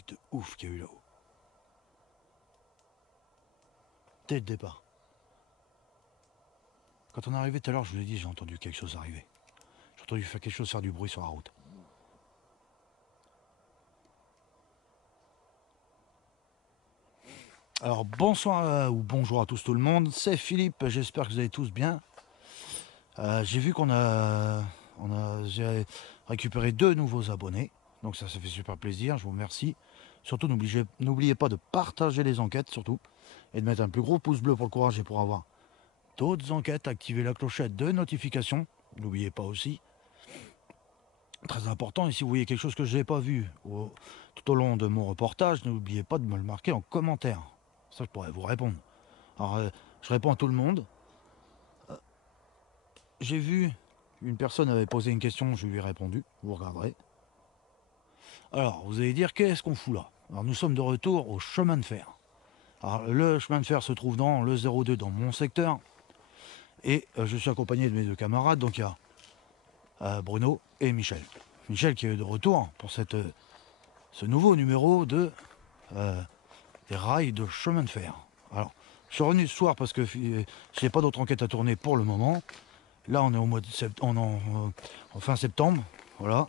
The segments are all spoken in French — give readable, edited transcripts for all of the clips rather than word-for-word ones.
bruit de ouf qu'il y a eu là-haut. Dès le départ. Quand on est arrivé tout à l'heure, je vous ai dit, j'ai entendu quelque chose arriver. J'ai entendu faire quelque chose, faire du bruit sur la route. Alors bonsoir ou bonjour à tous tout le monde, c'est Philippe, j'espère que vous allez tous bien. J'ai vu j'ai récupéré 2 nouveaux abonnés, donc ça fait super plaisir, je vous remercie. Surtout n'oubliez pas de partager les enquêtes surtout, et de mettre un plus gros pouce bleu pour le courage et pour avoir d'autres enquêtes, activer la clochette de notification, n'oubliez pas aussi. Très important, et si vous voyez quelque chose que je n'ai pas vu tout au long de mon reportage, n'oubliez pas de me le marquer en commentaire. Ça, je pourrais vous répondre. Alors, je réponds à tout le monde. J'ai vu, une personne avait posé une question, je lui ai répondu, vous regarderez. Alors, vous allez dire, qu'est-ce qu'on fout là? Alors, nous sommes de retour au chemin de fer. Alors, le chemin de fer se trouve dans le 02, dans mon secteur. Et je suis accompagné de mes 2 camarades, donc il y a Bruno et Michel. Michel qui est de retour pour ce nouveau numéro des rails de chemin de fer. Alors, je suis revenu ce soir parce que je n'ai pas d'autre enquête à tourner pour le moment. Là, on est au mois de en fin septembre, voilà.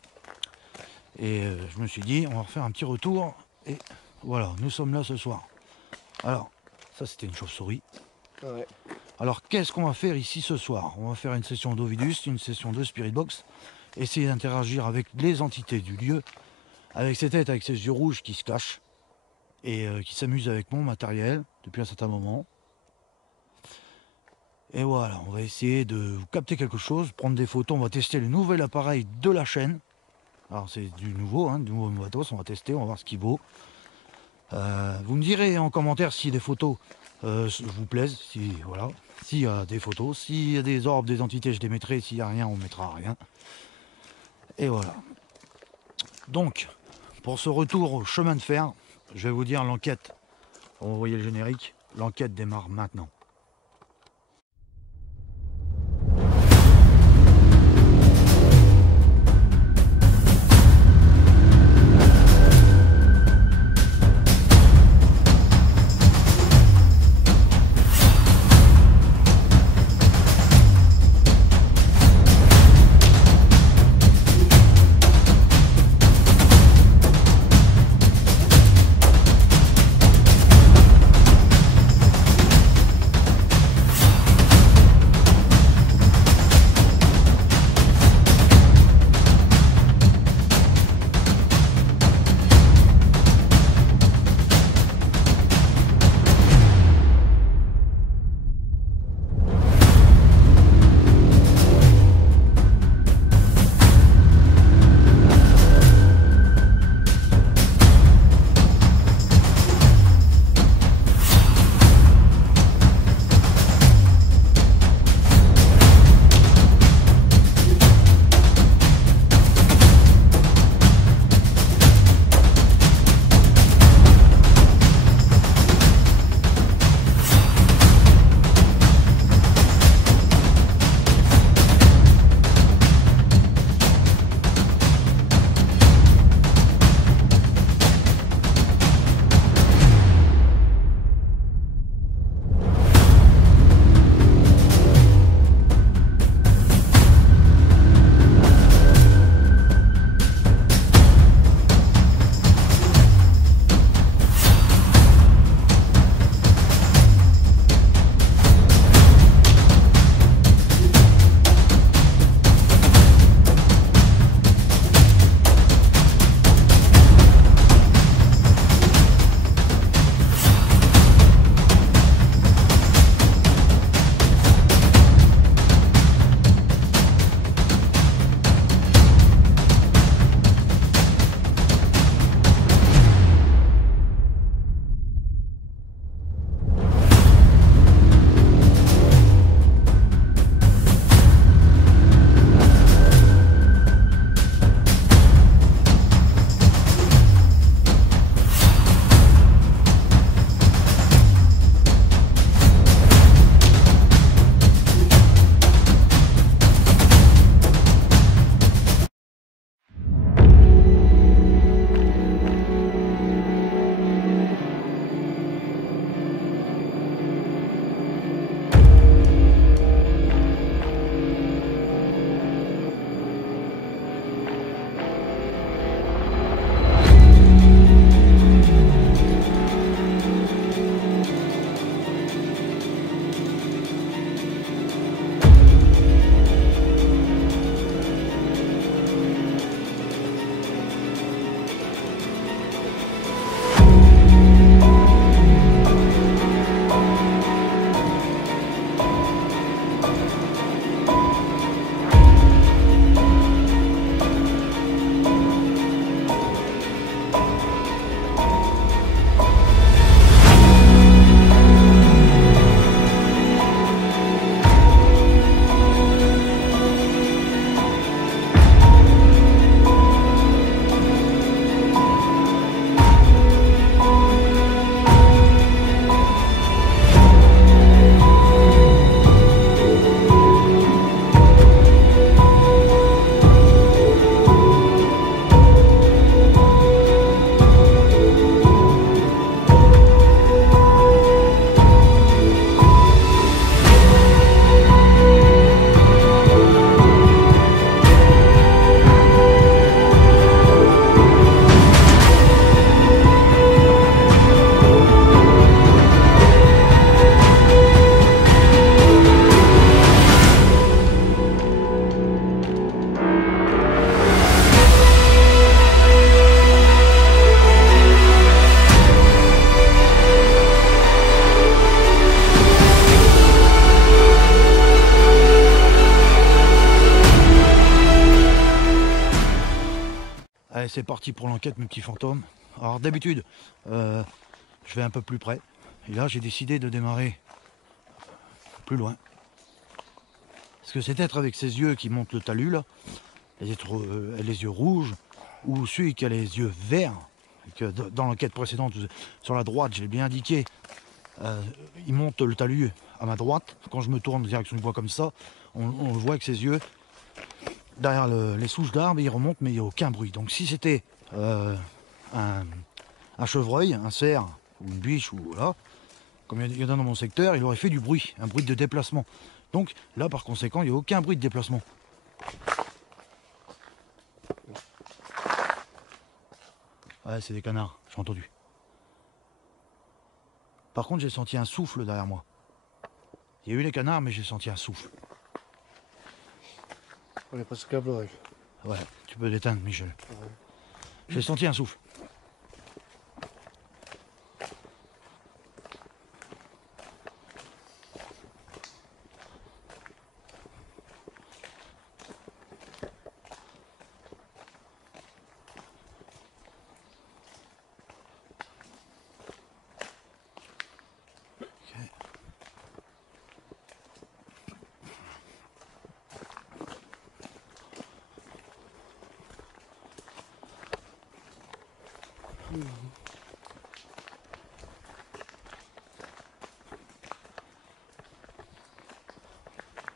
Et je me suis dit, on va refaire un petit retour. Et voilà, nous sommes là ce soir. Alors, ça c'était une chauve-souris. Ouais. Alors, qu'est-ce qu'on va faire ici ce soir? On va faire une session d'Ovidus, une session de Spirit Box. Essayer d'interagir avec les entités du lieu, avec ses têtes, avec ses yeux rouges qui se cachent et qui s'amusent avec mon matériel depuis un certain moment. Et voilà, on va essayer de capter quelque chose, prendre des photos, on va tester le nouvel appareil de la chaîne. Alors c'est du nouveau, du nouveau matos, on va tester, on va voir ce qu'il vaut. Vous me direz en commentaire si les photos vous plaisent, si voilà, s'il y a des photos, s'il y a des orbes, des entités, je les mettrai, s'il n'y a rien, on ne mettra rien. Et voilà. Donc, pour ce retour au chemin de fer, je vais vous dire l'enquête. On va envoyer le générique, l'enquête démarre maintenant. Allez, c'est parti pour l'enquête, mes petits fantômes. Alors d'habitude, je vais un peu plus près. Et là, j'ai décidé de démarrer plus loin. Parce que cet être avec ses yeux qui montent le talus, là, les yeux rouges, ou celui qui a les yeux verts, et que dans l'enquête précédente, sur la droite, je l'ai bien indiqué, il monte le talus à ma droite. Quand je me tourne en direction du bois comme ça, on le voit avec ses yeux. Derrière les souches d'arbres, il remonte, mais il n'y a aucun bruit. Donc si c'était un chevreuil, un cerf, ou une biche, ou voilà, comme il y en a dans mon secteur, il aurait fait du bruit, un bruit de déplacement. Donc là, par conséquent, il n'y a aucun bruit de déplacement. Ouais, c'est des canards, j'ai entendu. Par contre, j'ai senti un souffle derrière moi. Il y a eu les canards, mais j'ai senti un souffle. On est presque à l'oreille. Ouais, tu peux l'éteindre, Michel. Ouais. J'ai senti un souffle.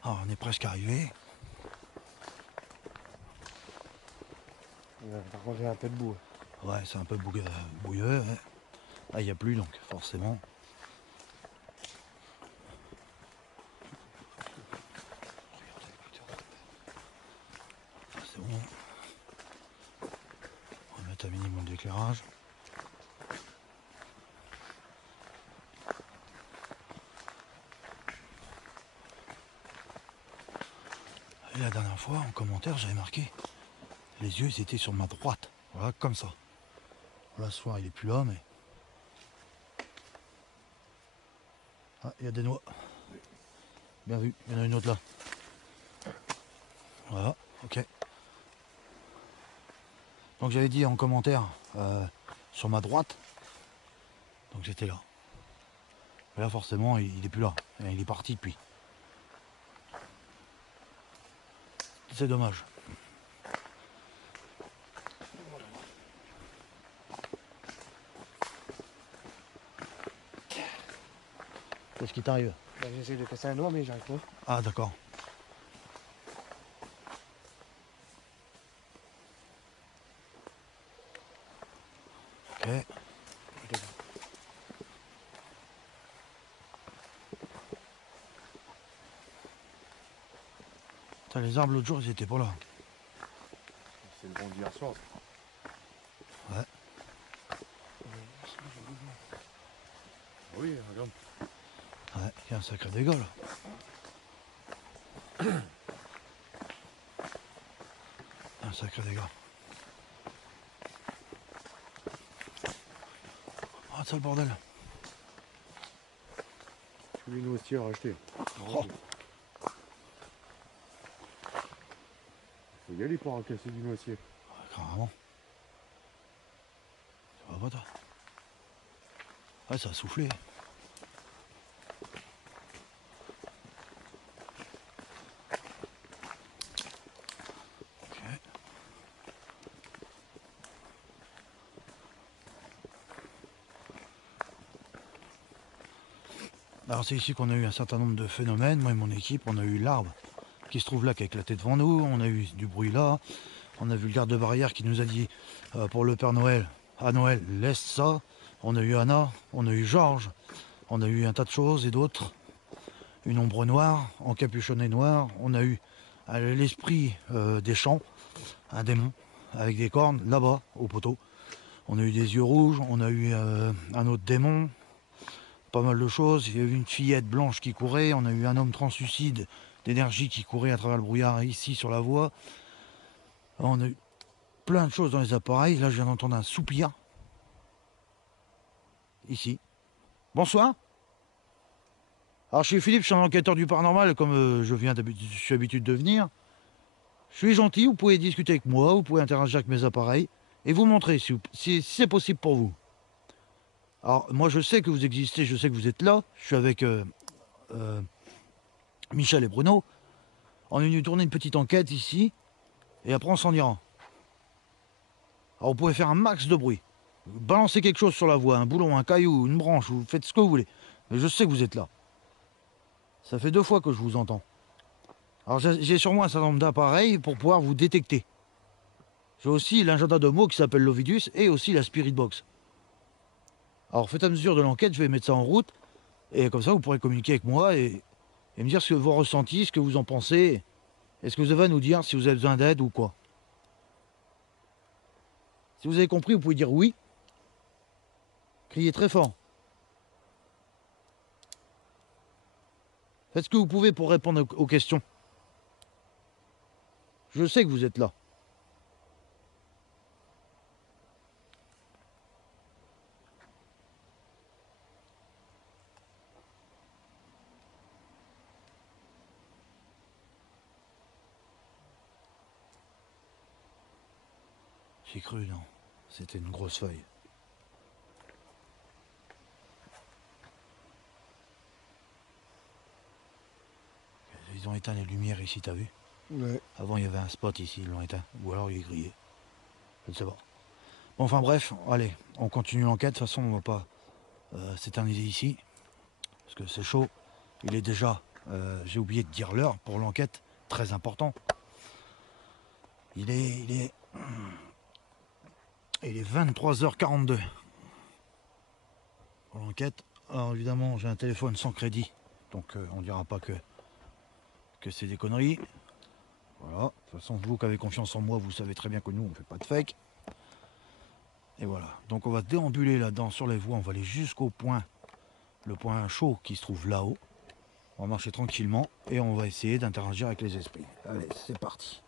Ah, on est presque arrivé. Par contre, j'ai un peu de boue. Ouais, c'est un peu bouilleux. Ouais. Là, il n'y a plus, donc forcément. C'est bon. On va mettre un minimum d'éclairage. Et la dernière fois, en commentaire, j'avais marqué les yeux, ils étaient sur ma droite. Voilà, comme ça. Là, ce soir, il est plus là, mais... Ah, il y a des noix. Bien vu, il y en a une autre là. Voilà, ok. Donc j'avais dit en commentaire sur ma droite. Donc j'étais là. Et là, forcément, il est plus là. Il est parti depuis. C'est dommage. Qu'est-ce qui t'arrive? Bah, j'essaie de casser un noix, mais j'arrive pas. Ah, d'accord. Ok. Putain, les arbres l'autre jour, ils étaient pas là. C'est le bon d'hier soir. Ouais. Oui, regarde. Ouais, il y a un sacré dégât là. Un sacré dégât. Ah, c'est le bordel. Tous les noisetiers à racheter. Oh. Faut y aller pour casser du noisetier. Ouais, carrément. Ça va pas toi? Ouais, ça a soufflé. Ok. Alors c'est ici qu'on a eu un certain nombre de phénomènes. Moi et mon équipe, on a eu l'arbre qui se trouve là, qui a éclaté devant nous. On a eu du bruit là. On a vu le garde-barrière qui nous a dit pour le Père Noël, à Noël, laisse ça. On a eu Anna, on a eu Georges, on a eu un tas de choses et d'autres. Une ombre noire, encapuchonnée noire. On a eu l'esprit des champs, un démon avec des cornes là-bas au poteau. On a eu des yeux rouges, on a eu un autre démon, pas mal de choses. Il y a eu une fillette blanche qui courait, on a eu un homme translucide d'énergie qui courait à travers le brouillard ici sur la voie. On a eu plein de choses dans les appareils. Là, je viens d'entendre un soupir. Ici. Bonsoir. Alors, je suis Philippe, je suis un enquêteur du paranormal, comme je suis habitué de venir. Je suis gentil, vous pouvez discuter avec moi, vous pouvez interagir avec mes appareils. et vous montrer si c'est possible pour vous. Alors, moi, je sais que vous existez, je sais que vous êtes là. Je suis avec euh, Michel et Bruno. On est venu tourner une petite enquête ici, et après, on s'en ira. Alors, vous pouvez faire un max de bruit. Balancez quelque chose sur la voie, un boulon, un caillou, une branche, vous faites ce que vous voulez. Mais je sais que vous êtes là. Ça fait 2 fois que je vous entends. Alors, j'ai sur moi un certain nombre d'appareils pour pouvoir vous détecter. J'ai aussi l'agenda de mots qui s'appelle l'Ovidus et aussi la Spirit Box. Alors, faites à mesure de l'enquête, je vais mettre ça en route. Et comme ça, vous pourrez communiquer avec moi et me dire ce que vous ressentez, ce que vous en pensez. Est-ce que vous avez à nous dire si vous avez besoin d'aide ou quoi? Si vous avez compris, vous pouvez dire oui. Criez très fort. Faites ce que vous pouvez pour répondre aux questions. Je sais que vous êtes là. J'ai cru, non. C'était une grosse feuille. Ils ont éteint les lumières ici, t'as vu? Ouais. Avant, il y avait un spot ici, ils l'ont éteint. Ou alors, il est grillé. Je ne sais pas. Bon, enfin bref, allez, on continue l'enquête. De toute façon, on va pas s'éterniser ici. Parce que c'est chaud. Il est déjà, j'ai oublié de dire l'heure pour l'enquête. Très important. Il est 23h42 pour l'enquête. Alors évidemment, j'ai un téléphone sans crédit. Donc on dira pas que c'est des conneries. Voilà. De toute façon, vous qui avez confiance en moi, vous savez très bien que nous, on ne fait pas de fake. Et voilà. Donc on va déambuler là-dedans sur les voies. On va aller jusqu'au point, le point chaud qui se trouve là-haut. On va marcher tranquillement et on va essayer d'interagir avec les esprits. Allez, c'est parti.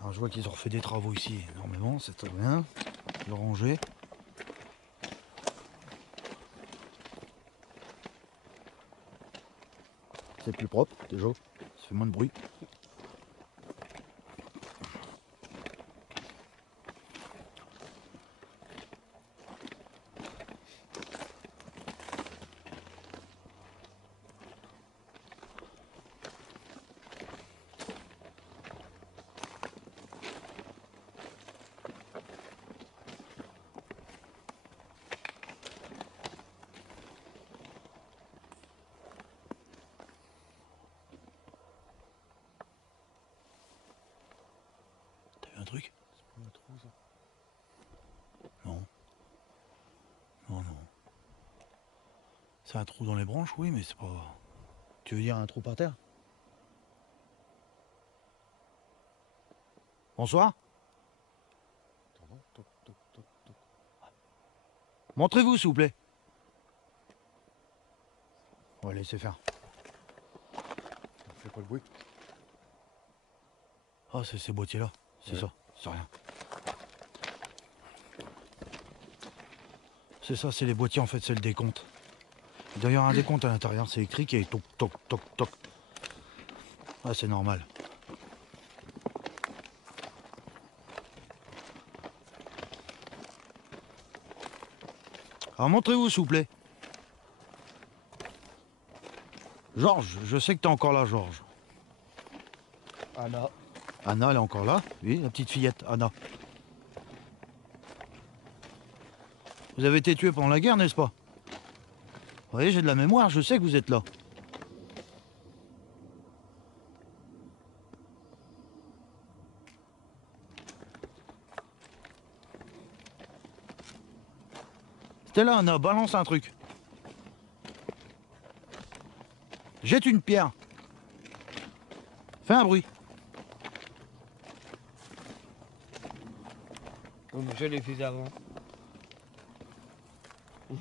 Alors je vois qu'ils ont refait des travaux ici énormément, c'est très bien. Le ranger. C'est plus propre déjà, ça fait moins de bruit. T'as vu un truc? C'est pas un trou ça. Non. Non, non. C'est un trou dans les branches, oui, mais c'est pas... Tu veux dire un trou par terre? Bonsoir. Attends, toc, toc, toc, toc. Montrez-vous, s'il vous plaît. On va laisser faire. Fais pas le bruit. Ah, c'est ces boîtiers-là. C'est Ouais. ça, c'est rien. C'est ça, c'est les boîtiers, en fait, c'est le décompte. Il doit y avoir un décompte à l'intérieur, c'est écrit qui est toc, toc, toc, toc. Ah, c'est normal. Alors, montrez-vous, s'il vous plaît. Georges, je sais que t'es encore là, Georges. Anna. Anna, elle est encore là. Oui, la petite fillette, Anna. Vous avez été tué pendant la guerre, n'est-ce pas? Vous voyez, j'ai de la mémoire, je sais que vous êtes là. Stella, Anna, balance un truc. Jette une pierre. Fais un bruit. Comme je l'ai fait avant. Ok.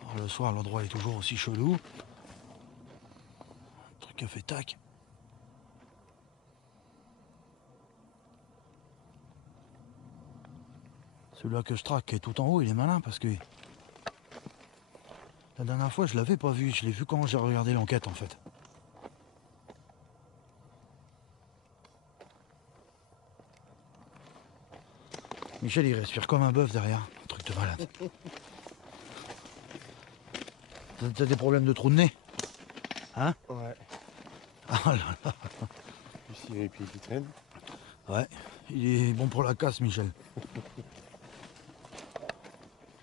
Alors, le soir, l'endroit est toujours aussi chelou. Le truc a fait tac. Celui-là que je traque qui est tout en haut, il est malin parce que... La dernière fois, je l'avais pas vu. Je l'ai vu quand j'ai regardé l'enquête, en fait. Michel, il respire comme un bœuf derrière. Un truc de malade. T'as des problèmes de trou de nez? Hein? Ouais. Ah là là. Ici, il y a les pieds qui traînent. Ouais, il est bon pour la casse, Michel.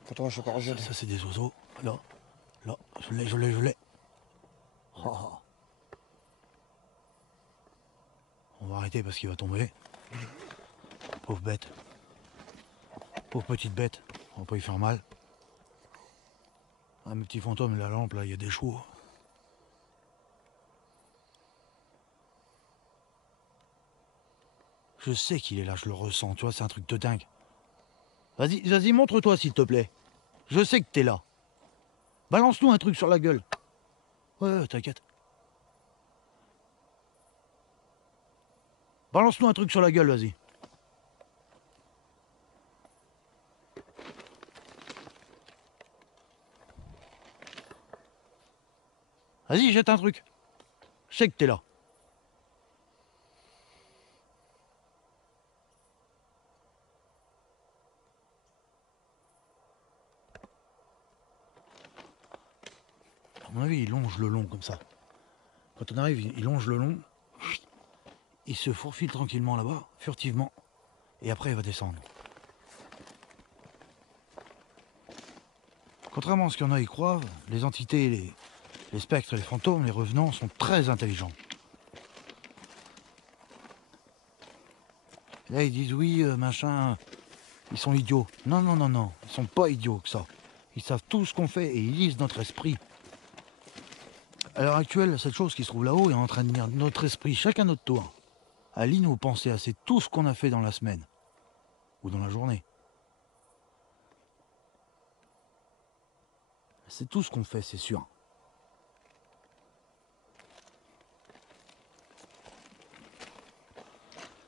Attends, je suis encore jeune. Ça c'est des oiseaux. Là, là, je l'ai. Oh, oh. On va arrêter parce qu'il va tomber. Pauvre bête. Pauvre petite bête. On va pas y faire mal. Ah, mes petits fantômes, la lampe, là, il y a des chevaux. Je sais qu'il est là, je le ressens, tu vois, c'est un truc de dingue. Vas-y, montre-toi s'il te plaît. Je sais que t'es là. Balance-nous un truc sur la gueule. Ouais, t'inquiète. Balance-nous un truc sur la gueule, vas-y. Vas-y, jette un truc. Je sais que t'es là. À mon avis, il longe le long comme ça. Quand on arrive, il longe le long. Il se faufile tranquillement là-bas, furtivement. Et après, il va descendre. Contrairement à ce qu'il y en a, ils croient, les entités, les spectres, les fantômes, les revenants sont très intelligents. Et là, ils disent oui, machin, ils sont idiots. Non, non, non, non, ils sont pas idiots que ça. Ils savent tout ce qu'on fait et ils lisent notre esprit. À l'heure actuelle, cette chose qui se trouve là-haut est en train de lire notre esprit chacun notre tour. Elle lit nos pensées, c'est tout ce qu'on a fait dans la semaine ou dans la journée. C'est tout ce qu'on fait, c'est sûr.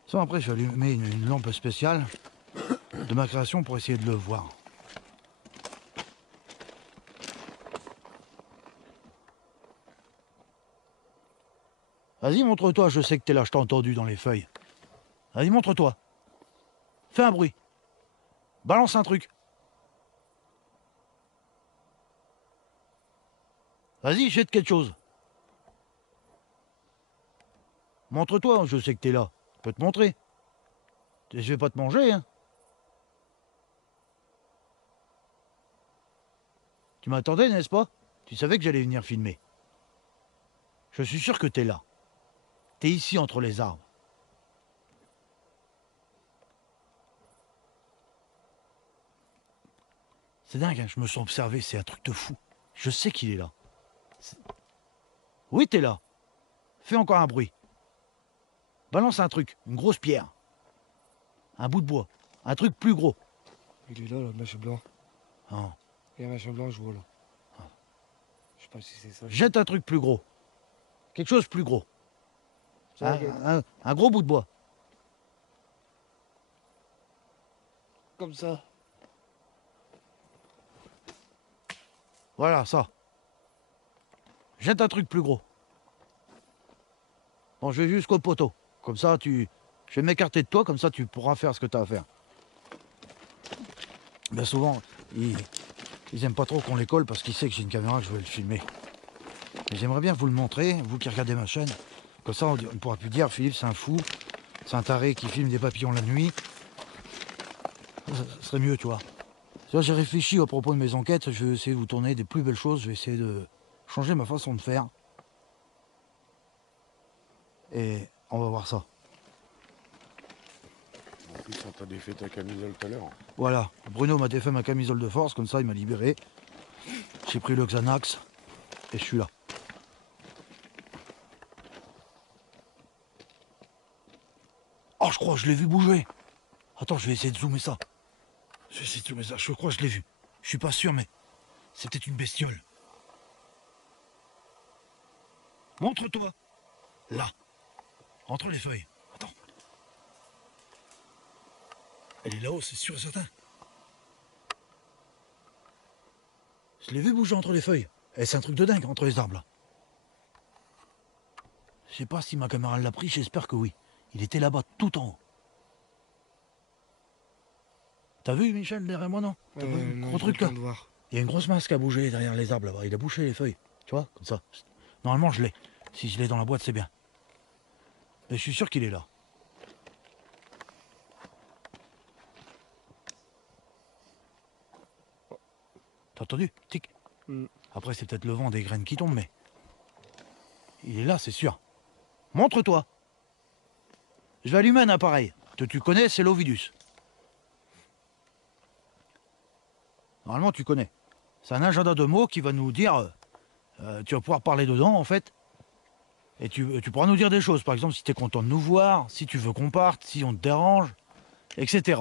Ça, après, je vais allumer une lampe spéciale de ma création pour essayer de le voir. Vas-y, montre-toi, je sais que t'es là, je t'ai entendu dans les feuilles. Vas-y, montre-toi. Fais un bruit. Balance un truc. Vas-y, jette quelque chose. Montre-toi, je sais que t'es là. Je peux te montrer. Je vais pas te manger, hein. Tu m'attendais, n'est-ce pas? Tu savais que j'allais venir filmer. Je suis sûr que t'es là. T'es ici entre les arbres. C'est dingue, hein, je me sens observé, c'est un truc de fou. Je sais qu'il est là. Oui, t'es là. Fais encore un bruit. Balance un truc, une grosse pierre. Un bout de bois. Un truc plus gros. Il est là, le machin blanc. Oh. Il y a un machin blanc, je vois là. Je sais pas si c'est ça. Jette un truc plus gros. Quelque chose plus gros. Ça, Un gros bout de bois. comme ça. Voilà, ça. Jette un truc plus gros. Bon, je vais jusqu'au poteau. Comme ça, je vais m'écarter de toi, comme ça tu pourras faire ce que tu as à faire. Bien souvent, ils aiment pas trop qu'on les colle parce qu'ils savent que j'ai une caméra, que je vais le filmer. Mais j'aimerais bien vous le montrer, vous qui regardez ma chaîne. Comme ça, on ne pourra plus dire Philippe, c'est un fou, c'est un taré qui filme des papillons la nuit. Ça serait mieux, tu vois. J'ai réfléchi à propos de mes enquêtes, je vais essayer de vous tourner des plus belles choses, je vais essayer de changer ma façon de faire. Et on va voir ça. En plus, on t'a défait ta camisole tout à l'heure. Voilà, Bruno m'a défait ma camisole de force, comme ça il m'a libéré. J'ai pris le Xanax et je suis là. Oh, je crois que je l'ai vu bouger. Attends, je vais essayer de zoomer ça. Je vais essayer de zoomer ça, je crois que je l'ai vu. Je suis pas sûr, mais c'est peut-être une bestiole. Montre-toi. Là. Entre les feuilles. Attends. Elle est là-haut, c'est sûr et certain. Je l'ai vu bouger entre les feuilles. Et c'est un truc de dingue entre les arbres là. Je sais pas si ma caméra l'a pris, j'espère que oui. Il était là-bas tout en haut. T'as vu Michel derrière moi non? T'as vu le gros truc là? Il y a une grosse masse qui a bougé derrière les arbres là-bas. Il a bouché les feuilles. Tu vois, comme ça. Normalement je l'ai. Si je l'ai dans la boîte c'est bien. Mais je suis sûr qu'il est là. T'as entendu? Tic. Après c'est peut-être le vent des graines qui tombent mais... Il est là c'est sûr. Montre-toi. Je vais allumer un appareil. Tu connais, c'est l'Ovidus. Normalement tu connais. C'est un agenda de mots qui va nous dire... tu vas pouvoir parler dedans en fait. Et tu pourras nous dire des choses. Par exemple si tu es content de nous voir, si tu veux qu'on parte, si on te dérange, etc.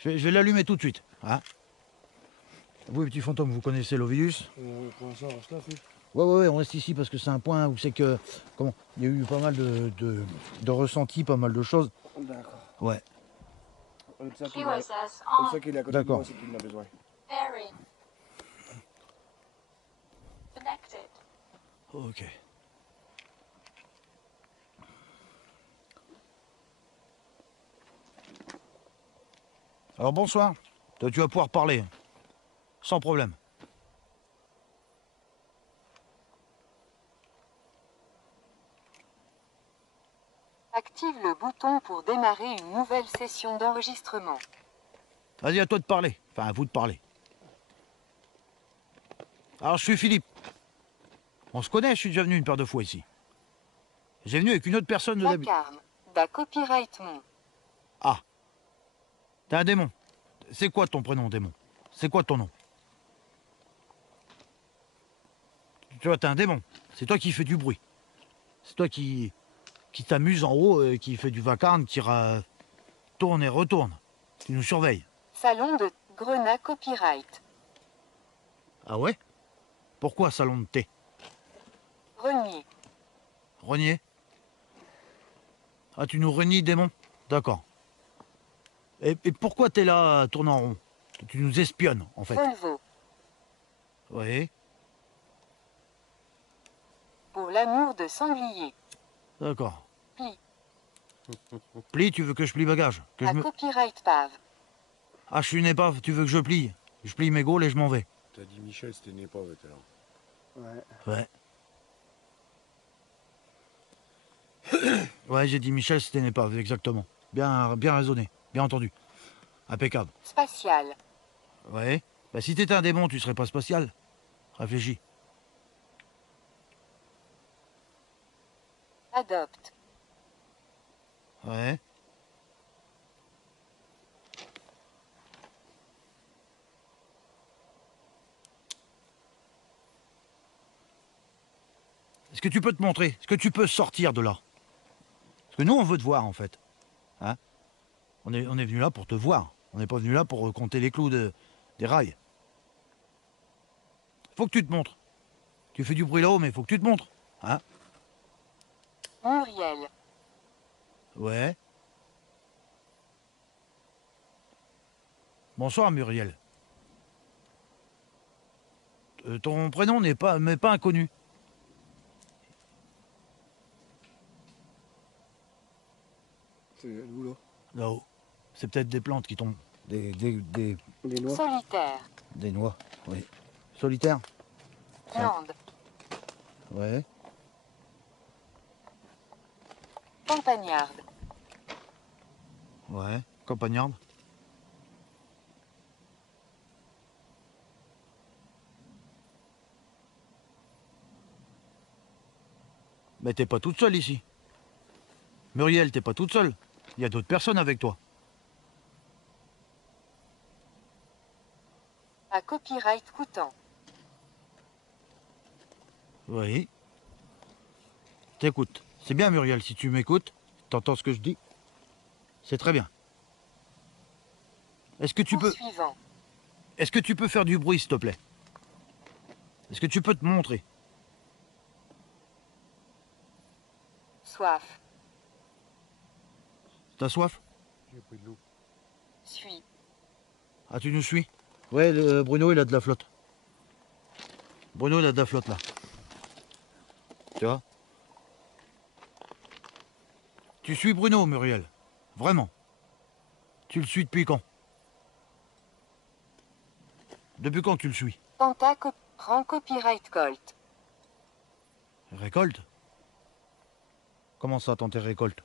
Je vais l'allumer tout de suite. Hein. Vous les petits fantômes, vous connaissez l'Ovidus? Pour ça, on reste là, fille. Ouais, on reste ici parce que c'est un point où c'est que... Comment? Il y a eu pas mal de ressentis, pas mal de choses. D'accord. Ouais. Comme ça qu'il est à côté de moi, c'est qu'il en a besoin. Ok. Alors bonsoir. Toi tu vas pouvoir parler. Sans problème. Active le bouton pour démarrer une nouvelle session d'enregistrement. Vas-y, à toi de parler. Enfin, à vous de parler. Alors, je suis Philippe. On se connaît, je suis déjà venu une paire de fois ici. J'ai venu avec une autre personne de d'habitude. Vacarme, da copyright mon. Ah. T'es un démon. C'est quoi ton prénom, démon? C'est quoi ton nom? Tu vois, t'es un démon. C'est toi qui fais du bruit. C'est toi qui t'amuse en haut, qui fait du vacarme, qui tourne et retourne. Tu nous surveilles. Salon de Grenat copyright. Ah ouais? Pourquoi salon de thé? Renier. Renier? Ah, tu nous renies, démon? D'accord. Et pourquoi t'es là, à tourner en rond? Tu nous espionnes, en fait. Volvo. Oui, Pour l'amour de sanglier. d'accord. Pli. Plie, tu veux que je plie bagage? À copyright pave. Ah, je suis une épave, tu veux que je plie? Je plie mes gaules et je m'en vais. T'as dit Michel, c'était une épave, alors. Ouais. Ouais, j'ai dit Michel, c'était une épave, exactement. Bien raisonné, bien entendu. Impeccable. Spatial. Ouais. Bah si t'étais un démon, tu serais pas spatial. Réfléchis. Adopte. Ouais. Est-ce que tu peux te montrer? Est-ce que tu peux sortir de là? Parce que nous, on veut te voir, en fait. Hein? On est venu là pour te voir. On n'est pas venu là pour compter les clous des rails. Faut que tu te montres. Tu fais du bruit là-haut, mais faut que tu te montres. Hein? Muriel. Ouais. Bonsoir, Muriel. Ton prénom n'est pas inconnu. C'est où, là? Là-haut. C'est peut-être des plantes qui tombent. Des noix. Solitaire. Des noix, oui. Solitaire? Lande. Ouais. Campagnarde. Ouais. Campagnarde? Mais t'es pas toute seule ici. Muriel, t'es pas toute seule. Il y a d'autres personnes avec toi. À copyright coûtant. Oui. T'écoutes. C'est bien, Muriel, si tu m'écoutes, t'entends ce que je dis. C'est très bien. Est-ce que tu peux... Suivant. Est-ce que tu peux faire du bruit, s'il te plaît? Est-ce que tu peux te montrer? Soif. T'as soif? J'ai pris de l'eau. Suis. Ah, tu nous suis? Ouais, Bruno, il a de la flotte. Bruno, il a de la flotte là. Tu vois? Tu suis Bruno, Muriel. Vraiment. Tu le suis depuis quand? Depuis quand tu le suis? Prends copyright Colt. Récolte? Comment ça, tenter récolte?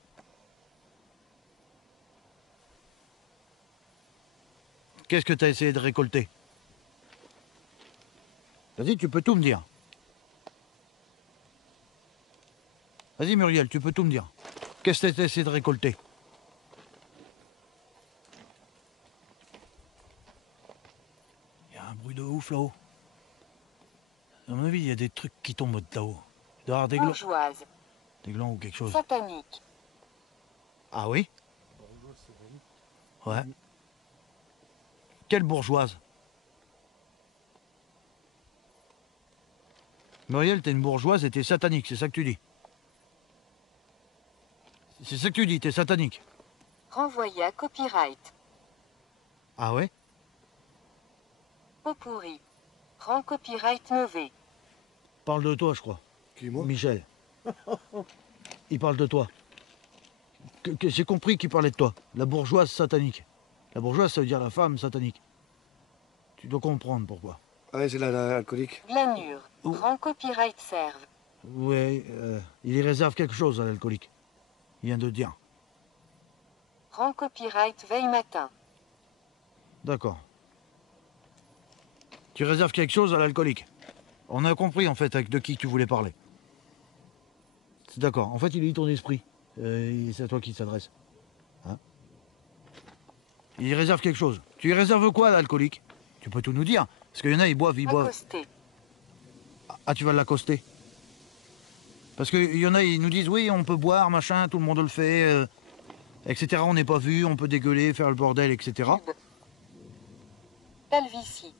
Qu'est-ce que tu as essayé de récolter? Vas-y, tu peux tout me dire. Vas-y, Muriel, tu peux tout me dire. Qu'est-ce que tu as essayé de récolter? Il y a un bruit de ouf là-haut. À mon avis, il y a des trucs qui tombent de là-haut. Il doit y avoir Bourgeoise. des glands ou quelque chose. Satanique. Ah oui? Ouais. Quelle bourgeoise? Muriel, t'es une bourgeoise et t'es satanique, c'est ça que tu dis? C'est ça que tu dis, t'es satanique. Renvoyé à copyright. Ah ouais? Pot pourri. Prends copyright mauvais. Parle de toi, je crois. Qui, moi? Michel. Il parle de toi. J'ai compris qu'il parlait de toi. La bourgeoise satanique. La bourgeoise, ça veut dire la femme satanique. Tu dois comprendre pourquoi. Ah ouais, c'est l'alcoolique. Glanure. Oh. Prends copyright serve. Ouais, il y réserve quelque chose à l'alcoolique. Il vient de dire. Prends copyright veille matin. D'accord. Tu réserves quelque chose à l'alcoolique. On a compris en fait avec de qui tu voulais parler. C'est d'accord. En fait, il lit ton esprit. C'est à toi qu'il s'adresse. Hein? Il réserve quelque chose. Tu y réserves quoi à l'alcoolique? Tu peux tout nous dire. Parce qu'il y en a, ils boivent. Accosté. Ah, tu vas l'accoster. Parce qu'il y en a, ils nous disent, oui, on peut boire, machin, tout le monde le fait, etc. On n'est pas vu, on peut dégueuler, faire le bordel, etc. Tube. Calvitie.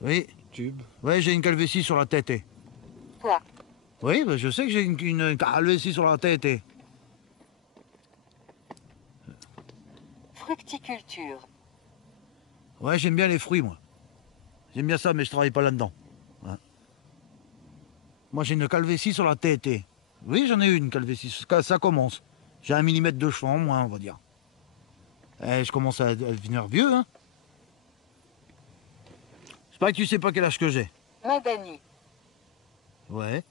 Oui, Tube. ouais, j'ai une calvétie sur la tête. Poids. Oui, bah, je sais que j'ai une calvétie sur la tête. Fructiculture. Ouais, j'aime bien les fruits, moi. J'aime bien ça, mais je travaille pas là-dedans. Hein. Moi, j'ai une calvétie sur la tête. Oui, j'en ai une calvétie. Ça commence. J'ai 1 millimètre de cheveux, moi, on va dire. Je commence à devenir vieux, hein. C'est pas que tu sais pas quel âge que j'ai. Madani. Ouais.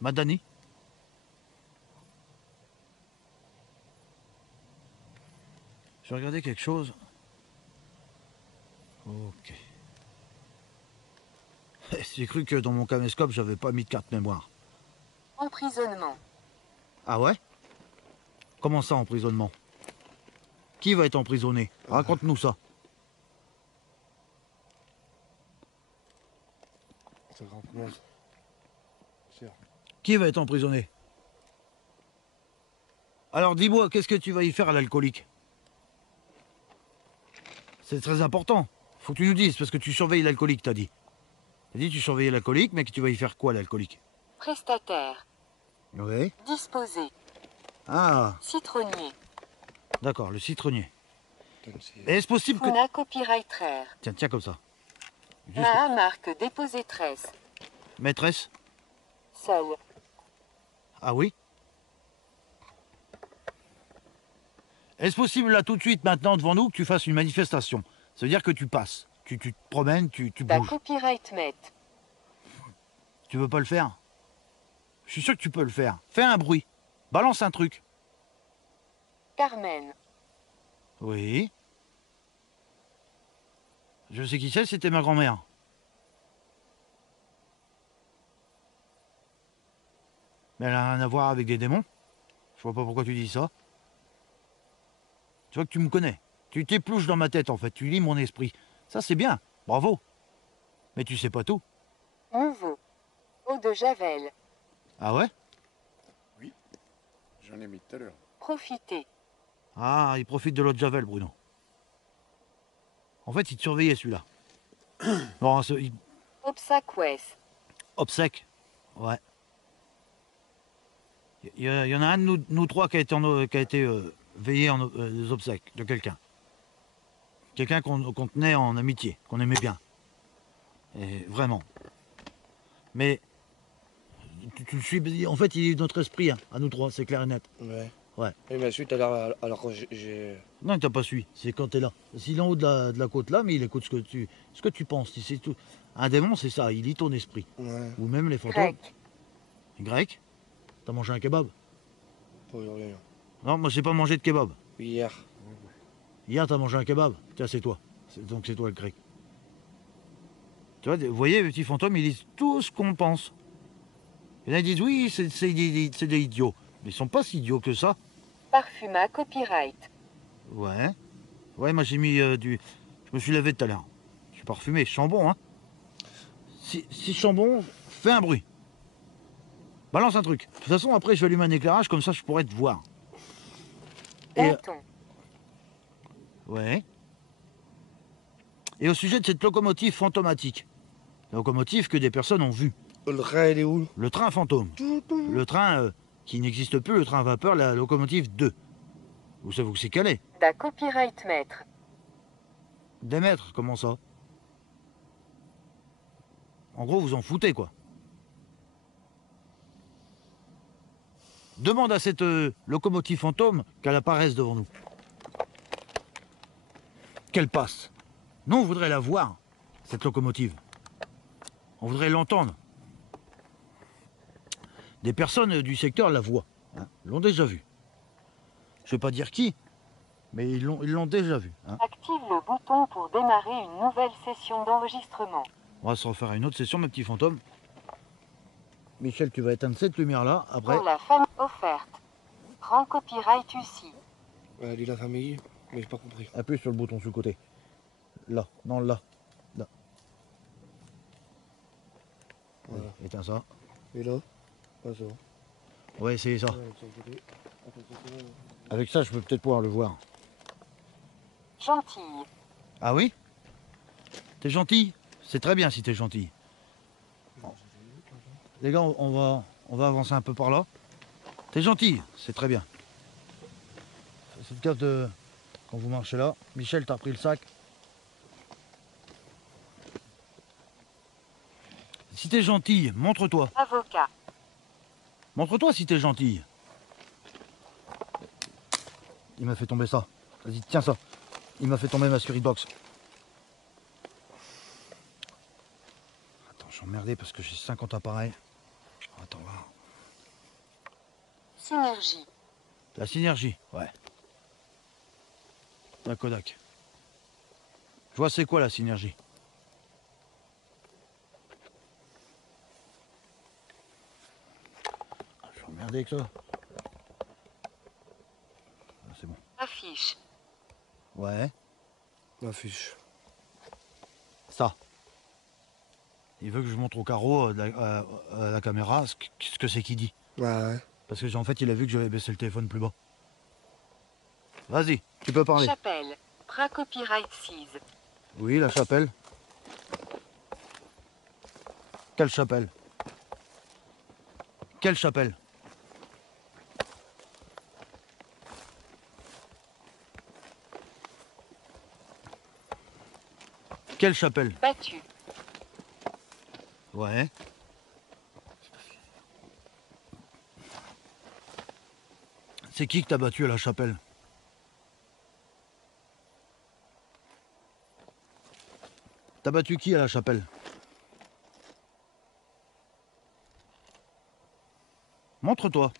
Madani. Je vais regarder quelque chose. Ok. J'ai cru que dans mon caméscope, j'avais pas mis de carte mémoire. Emprisonnement. Ah ouais? Comment ça, emprisonnement? Qui va être emprisonné? Raconte-nous ça. Ça recommence. Cher. Qui va être emprisonné? Alors dis-moi, qu'est-ce que tu vas y faire à l'alcoolique? C'est très important. Faut que tu nous dises, parce que tu surveilles l'alcoolique, t'as dit. T'as dit que tu surveillais l'alcoolique, mais que tu vas y faire quoi, l'alcoolique? Prestataire. Oui. Disposé. Ah, Citronnier. d'accord, le citronnier. Putain, c'est- Et est-ce possible que... Funa copyright rare. Tiens, tiens comme ça. Juste... Maa marque déposé tresse. Maîtresse? Seul. Ah oui? Est-ce possible, là, tout de suite, maintenant, devant nous, que tu fasses une manifestation? Ça veut dire que tu passes. Tu te promènes, tu Ta bouges. copyright met. Tu veux pas le faire? Je suis sûr que tu peux le faire. Fais un bruit. Balance un truc. Carmen. Oui. Je sais qui c'est, c'était ma grand-mère. Mais elle a rien à voir avec des démons. Je vois pas pourquoi tu dis ça. Tu vois que tu me connais. Tu t'épluches dans ma tête en fait, tu lis mon esprit. Ça c'est bien, bravo. Mais tu sais pas tout. Nouveau. Eau de Javel. Ah ouais? J'en ai mis tout à l'heure. Profiter. Ah, il profite de l'eau de Javel, Bruno. En fait, il te surveillait celui-là. Non, Obsaquès. obsèque. Ouais. Il y en a un de nous trois qui a été veillé aux obsèques de quelqu'un. Quelqu'un qu'on tenait en amitié, qu'on aimait bien. Et vraiment. Mais tu le suis. En fait, il est notre esprit, hein, à nous trois, c'est clair et net. Ouais. Ouais. Il m'a su tout à l'heure alors que j'ai. Non, il t'a pas suivi. C'est quand t'es là. S'il est en haut de la côte là, mais il écoute ce que tu penses. C'est tout. Un démon, c'est ça. Il lit ton esprit. Ouais. Ou même les fantômes. Grec. Grec. T'as mangé un kebab? Pas aujourd'hui, non. Non, moi, j'ai pas mangé de kebab. Hier. Hier, t'as mangé un kebab. Tiens, c'est toi. Donc, c'est toi le grec. Tu vois, vous voyez, les petits fantômes, ils disent tout ce qu'on pense. Il y en a qui disent oui, c'est des idiots. Mais ils sont pas si idiots que ça. Parfuma copyright. Ouais. Ouais, moi j'ai mis du. Je me suis lavé tout à l'heure. Je suis parfumé, je sens bon, hein. Si je sens bon, fais un bruit. Balance un truc. De toute façon, après, je vais allumer un éclairage, comme ça je pourrais te voir. Et, Bâton. ouais. Et au sujet de cette locomotive fantomatique. La locomotive que des personnes ont vue. Le train, il est où? Le train fantôme. Le train qui n'existe plus, le train à vapeur, la locomotive 2. Vous savez où c'est qu'elle est? Da copyright maître. Des mètres, comment ça? En gros, vous en foutez, quoi. Demande à cette locomotive fantôme qu'elle apparaisse devant nous. Qu'elle passe. Nous, on voudrait la voir, cette locomotive. On voudrait l'entendre. Des personnes du secteur la voient, hein, l'ont déjà vue. Je ne vais pas dire qui, mais ils l'ont déjà vue. Hein. Active le bouton pour démarrer une nouvelle session d'enregistrement. On va se refaire une autre session, mes petits fantômes. Michel, tu vas éteindre cette lumière-là. Après, Pour la famille offerte. Rends copyright ici. Dit la famille, mais j'ai pas compris. appuie sur le bouton sur le côté. Là, non, là. Là. Voilà. Allez, éteins ça. Et là? Pas ça. On va essayer ça. Ouais, sur le côté. Attends. Avec ça, je peux peut-être pouvoir le voir. Gentille. Ah oui? T'es gentil? C'est très bien si t'es gentil. Bon. Les gars, on va avancer un peu par là. T'es gentil, c'est très bien. Faites gaffe de... quand vous marchez là. Michel, t'as pris le sac. Si t'es gentil, montre-toi. Avocat. Montre-toi si t'es gentil. Il m'a fait tomber ça. Vas-y, tiens ça. Il m'a fait tomber ma Spirit Box. Attends, je suis emmerdé parce que j'ai 50 appareils. Attends, là. Synergie. La synergie, ouais. La Kodak. Je vois c'est quoi la synergie. Je suis emmerdé avec ça. Ah, c'est bon. Affiche. Ouais. L'affiche. Ça. Il veut que je montre au carreau à la caméra ce que c'est qu'il dit. Ouais. Parce que en fait, il a vu que j'avais baissé le téléphone plus bas. Vas-y, tu peux parler. Chapelle. Bras copyright 6. Oui, la chapelle. Quelle chapelle? Quelle chapelle? Quelle chapelle? Battu. Ouais. C'est qui que t'as battu à la chapelle? T'as battu qui à la chapelle? Montre-toi.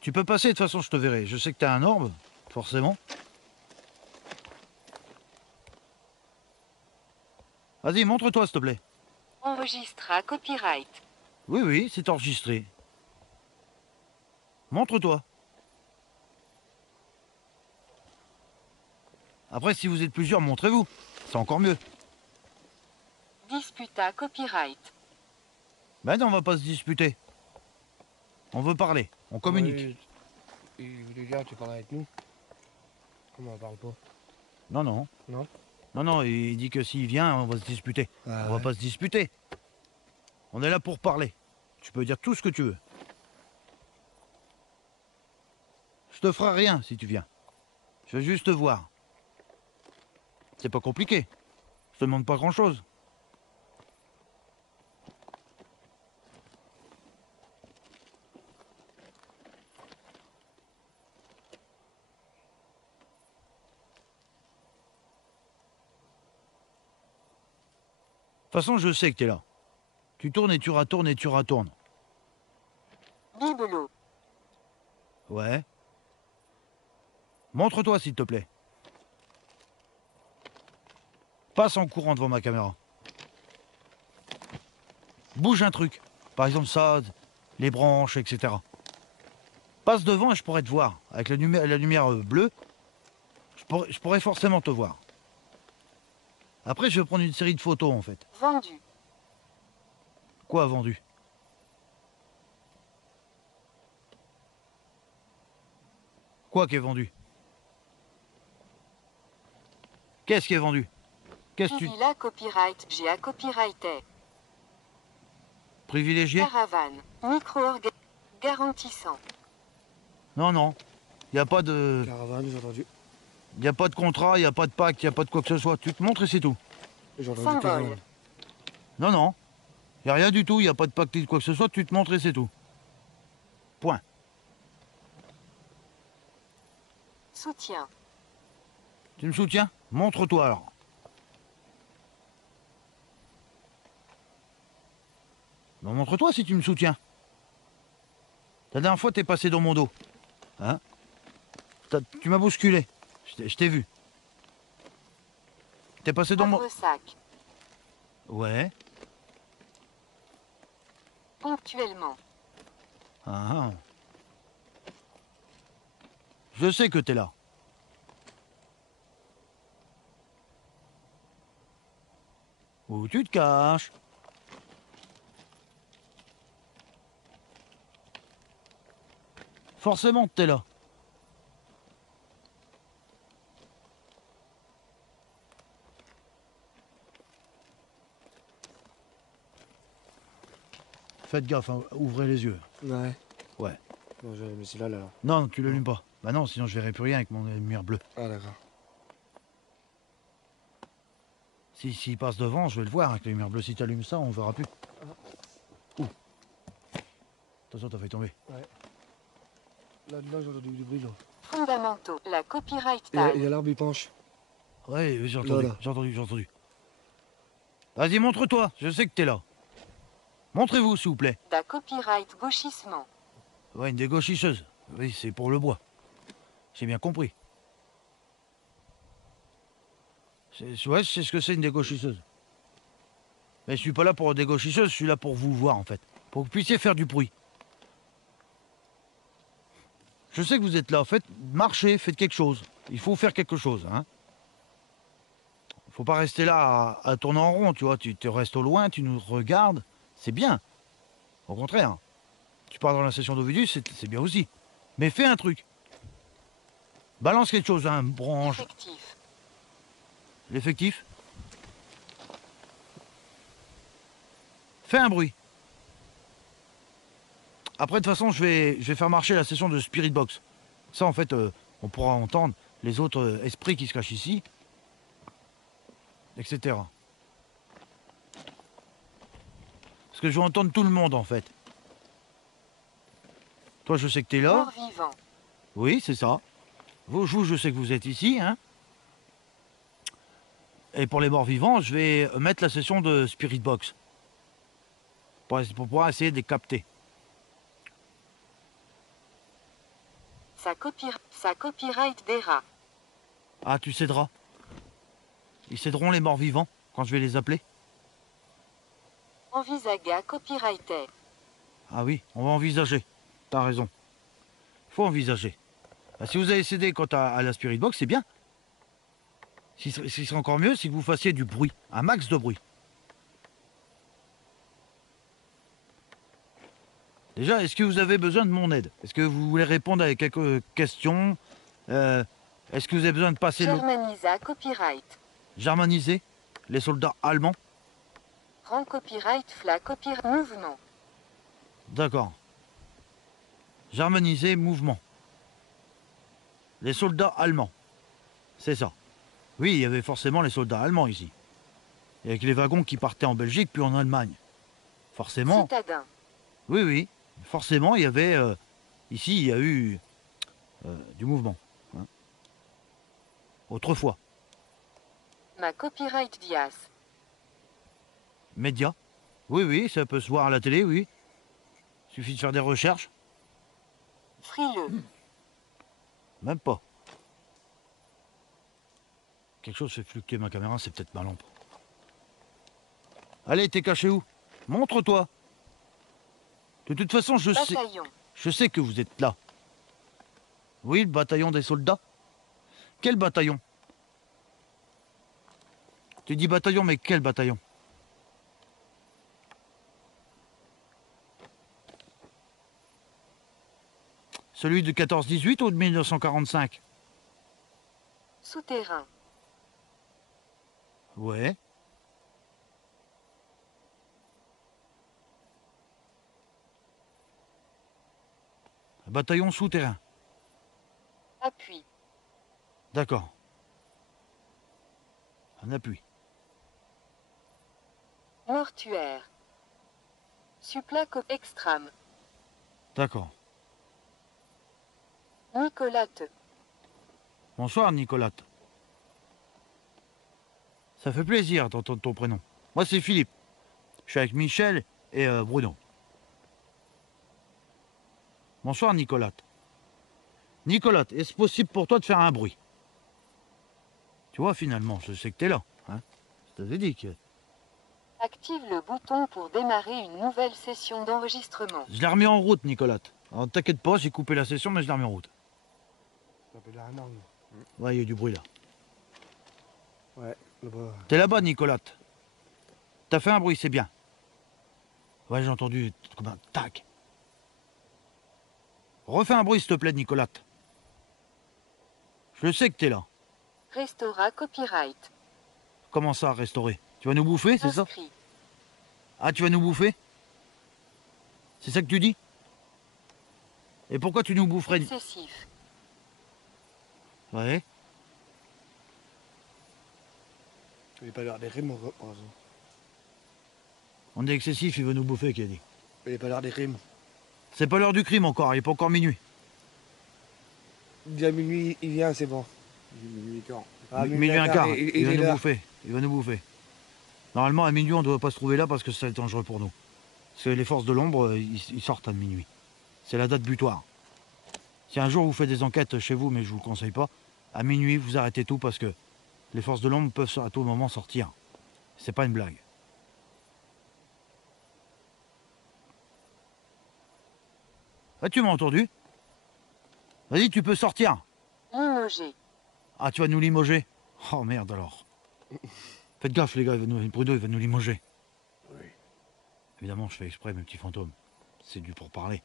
Tu peux passer, de toute façon je te verrai. Je sais que t'as un orbe, forcément. Vas-y, montre-toi, s'il te plaît. Enregistre à copyright. Oui, oui, c'est enregistré. Montre-toi. Après, si vous êtes plusieurs, montrez-vous. C'est encore mieux. Disputa copyright. Ben non, on va pas se disputer. On veut parler, on communique. Ouais, il voulait dire, tu parles avec nous. Comment on parle pas? Non, non. Non? Non, non, il dit que s'il vient, on va se disputer. Ah, On va pas se disputer. On est là pour parler. Tu peux dire tout ce que tu veux. Je te ferai rien si tu viens. Je veux juste te voir. C'est pas compliqué. Je te demande pas grand-chose. De toute façon, je sais que t'es là. Tu tournes et tu ratournes et tu ratournes. Bibelot. Ouais. Montre-toi, s'il te plaît. Passe en courant devant ma caméra. Bouge un truc. Par exemple ça, les branches, etc. Passe devant et je pourrais te voir. Avec la lumière bleue, je pourrais forcément te voir. Après, je vais prendre une série de photos, en fait. Vendu. Quoi, vendu? Quoi qui est vendu? Qu'est-ce qui est vendu? Qu'est-ce que tu... Villa copyright. GA copyrighté. Privilégié? Caravane. Micro-orga. Garantissant. Non, non. Il n'y a pas de... Caravane, j'ai entendu. Il n'y a pas de contrat, il n'y a pas de pacte, il n'y a pas de quoi que ce soit. Tu te montres et c'est tout. J'ai entendu Symbole. caravane. Non, non. Il n'y a rien du tout, il n'y a pas de pacte de quoi que ce soit. Tu te montres et c'est tout. Point. Soutien. Tu me soutiens? Montre-toi alors. Ben, montre-toi si tu me soutiens. La dernière fois, t'es passé dans mon dos. Hein? Tu m'as bousculé. Je t'ai vu. T'es passé dans mon... Havresac. Ouais. Ponctuellement. Ah, ah. Je sais que t'es là. Où tu te caches? Forcément t'es là. Faites gaffe, hein, ouvrez les yeux. Ouais. Ouais. Non, mais c'est là, là. Non, tu l'allumes pas. Bah non, sinon je verrai plus rien avec mon lumière bleue. Ah, d'accord. S'il passe devant, je vais le voir avec la lumière bleue. Si tu allumes ça, on verra plus. Ouh. Attention, t'as fait tomber. Là, j'ai entendu du bruit, là. Fondamentaux. La copyright Il y a tag. l'arbre, il penche. Ouais, j'ai entendu, Là. j'ai entendu, j'ai entendu. Vas-y, montre-toi, je sais que t'es là. Montrez-vous, s'il vous plaît. Da copyright gauchissement. Ouais, une dégauchisseuse. Oui, c'est pour le bois. J'ai bien compris. Ouais, je sais ce que c'est une dégauchisseuse. Mais je suis pas là pour une dégauchisseuse, je suis là pour vous voir, en fait. Pour que vous puissiez faire du bruit. Je sais que vous êtes là, faites, marchez, faites quelque chose. Il faut faire quelque chose, hein. Faut pas rester là à tourner en rond, tu vois. Tu te restes au loin, tu nous regardes, c'est bien. Au contraire. Tu pars dans la session d'Ovidus, c'est bien aussi. Mais fais un truc. Balance quelque chose, hein, branche. Effectif. L'effectif. Fais un bruit. Après, de toute façon, je vais faire marcher la session de Spirit Box. Ça, en fait, on pourra entendre les autres esprits qui se cachent ici, etc. Parce que je veux entendre tout le monde, en fait. Toi, je sais que t'es là. Mort vivant. Oui, c'est ça. Vous, je sais que vous êtes ici, hein. Et pour les morts vivants, je vais mettre la session de Spirit Box. Pour pouvoir essayer de les capter. Sa copyright des rats. Ah, tu céderas. Ils céderont les morts vivants quand je vais les appeler. Envisaga copyrighté. Ah oui, on va envisager. T'as raison. Faut envisager. Bah, si vous avez cédé quant à la Spirit Box, c'est bien. Ce qui serait encore mieux, c'est que vous fassiez du bruit. Un max de bruit. Déjà, est-ce que vous avez besoin de mon aide? Est-ce que vous voulez répondre à quelques questions? Est-ce que vous avez besoin de passer le... Germanisa copyright. Germaniser les soldats allemands? Rang copyright fla copyright mouvement. D'accord. Germaniser mouvement. Les soldats allemands. C'est ça. Oui, il y avait forcément les soldats allemands ici. Et avec les wagons qui partaient en Belgique puis en Allemagne. Forcément, Citadin. oui, oui, forcément, il y avait... ici, il y a eu du mouvement. Hein. Autrefois. Ma copyright Dias. Média. Oui, oui, ça peut se voir à la télé, oui. Suffit de faire des recherches. Frileux. Même pas. Quelque chose fait fluctuer ma caméra, c'est peut-être ma lampe. Allez, t'es caché où? Montre-toi. De toute façon, je sais que vous êtes là. Oui, le bataillon des soldats. Quel bataillon? Tu dis bataillon, mais quel bataillon? Celui de 14-18 ou de 1945? Souterrain. Ouais. Un bataillon souterrain. Appui. D'accord. Un appui. Mortuaire. Supplaco extrême. D'accord. Nicolate. Bonsoir, Nicolate. Ça fait plaisir d'entendre ton prénom. Moi, c'est Philippe. Je suis avec Michel et Bruno. Bonsoir, Nicolate. Nicolate, est-ce possible pour toi de faire un bruit? Tu vois, finalement, je sais que t'es là. Hein, je t'avais dit que... Active le bouton pour démarrer une nouvelle session d'enregistrement. Je l'ai remis en route, Nicolate. Alors, t'inquiète pas, j'ai coupé la session, mais je l'ai remis en route. T'appelles un arme. Ouais, il y a du bruit là. Ouais, là-bas. T'es là-bas, Nicolate. T'as fait un bruit, c'est bien. Ouais, j'ai entendu comme un tac. Refais un bruit, s'il te plaît, Nicolate. Je sais que t'es là. Restaura copyright. Comment ça, restaurer? Tu vas nous bouffer, c'est ça? Inscrit. Ah, tu vas nous bouffer? C'est ça que tu dis? Et pourquoi tu nous boufferais? Excessif. Ouais. Il n'a pas l'air des rimes, par exemple. On est excessif, il veut nous bouffer, qui a dit. Il n'a pas l'air des rimes. C'est pas l'heure du crime encore, il est pas encore minuit. Il dit à minuit, il vient, c'est bon. Minuit et quart. Ah, Minuit un quart, il va est nous là. bouffer. Il va nous bouffer. Normalement, à minuit, on ne doit pas se trouver là parce que ça va être dangereux pour nous. Parce que les forces de l'ombre, ils sortent à minuit. C'est la date butoir. Si un jour vous faites des enquêtes chez vous, mais je vous le conseille pas, à minuit, vous arrêtez tout parce que les forces de l'ombre peuvent à tout moment sortir. C'est pas une blague. Ah, tu m'as entendu? Vas-y, tu peux sortir. Limogé. Ah, tu vas nous limoger? Oh merde alors. Faites gaffe les gars, Bruno il va nous limoger. Oui. Évidemment, je fais exprès, mes petits fantômes. C'est du pour parler.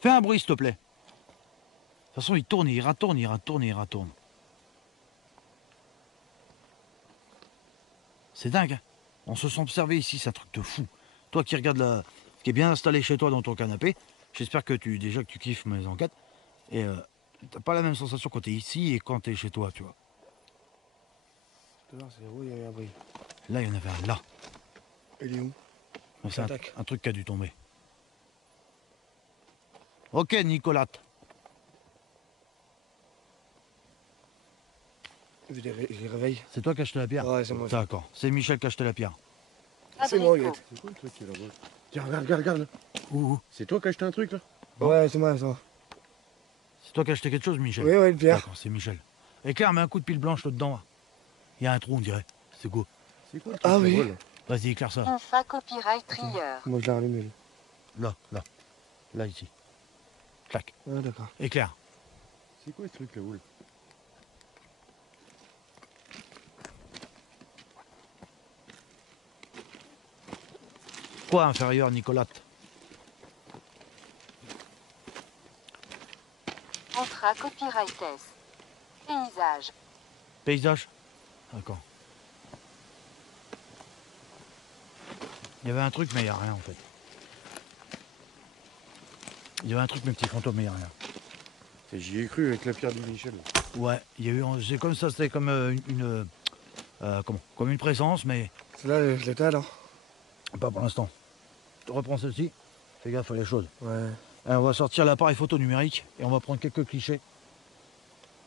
Fais un bruit, s'il te plaît. De toute façon, il tourne, il retourne, il retourne, il retourne. C'est dingue, hein. On se sent observé ici, c'est un truc de fou. Toi qui regardes qui est bien installé chez toi dans ton canapé, j'espère que tu kiffes mes enquêtes. Et t'as pas la même sensation quand t'es ici et quand t'es chez toi, tu vois. Tout à l'heure, c'est où il y avait un bruit. Là, il y en avait un là. Il est où? C'est Attaque. un truc qui a dû tomber. Ok, Nicolate. Je les réveille. C'est toi qui as acheté la pierre? Ouais, c'est moi. D'accord. C'est Michel qui a acheté la pierre. C'est moi, Abricot. Huguette. C'est quoi le truc qui est là-bas? Tiens, regarde. Là. Ouh. C'est toi qui as acheté un truc là? Ouais, c'est moi, ça. C'est toi qui as acheté quelque chose, Michel? Oui, une pierre. D'accord, c'est Michel. Éclair, mets un coup de pile blanche là-dedans. Il y a un trou, on dirait. C'est go. C'est quoi le truc Ah oui. là-bas, là? Vas-y, éclaire ça. Infa copyright trieur. Moi, je l'ai rallumé. Là. Là, ici. Clac. Ah, d'accord. Éclair. C'est quoi ce truc là-haut là? Quoi inférieur, Nicolate? Entra copyright S. Paysage. Paysage? D'accord. Il y avait un truc, mais il n'y a rien en fait. Il y avait un truc, mes petits fantômes, mais il n'y a rien. J'y ai cru avec la pierre du Michel. Ouais, il y a eu, c'est comme ça, c'était comme comme une présence, mais Celle-là, je l'étais alors. pas pour l'instant. Je reprends celle-ci, fais gaffe, elle est chaude. Ouais. On va sortir l'appareil photo numérique et on va prendre quelques clichés.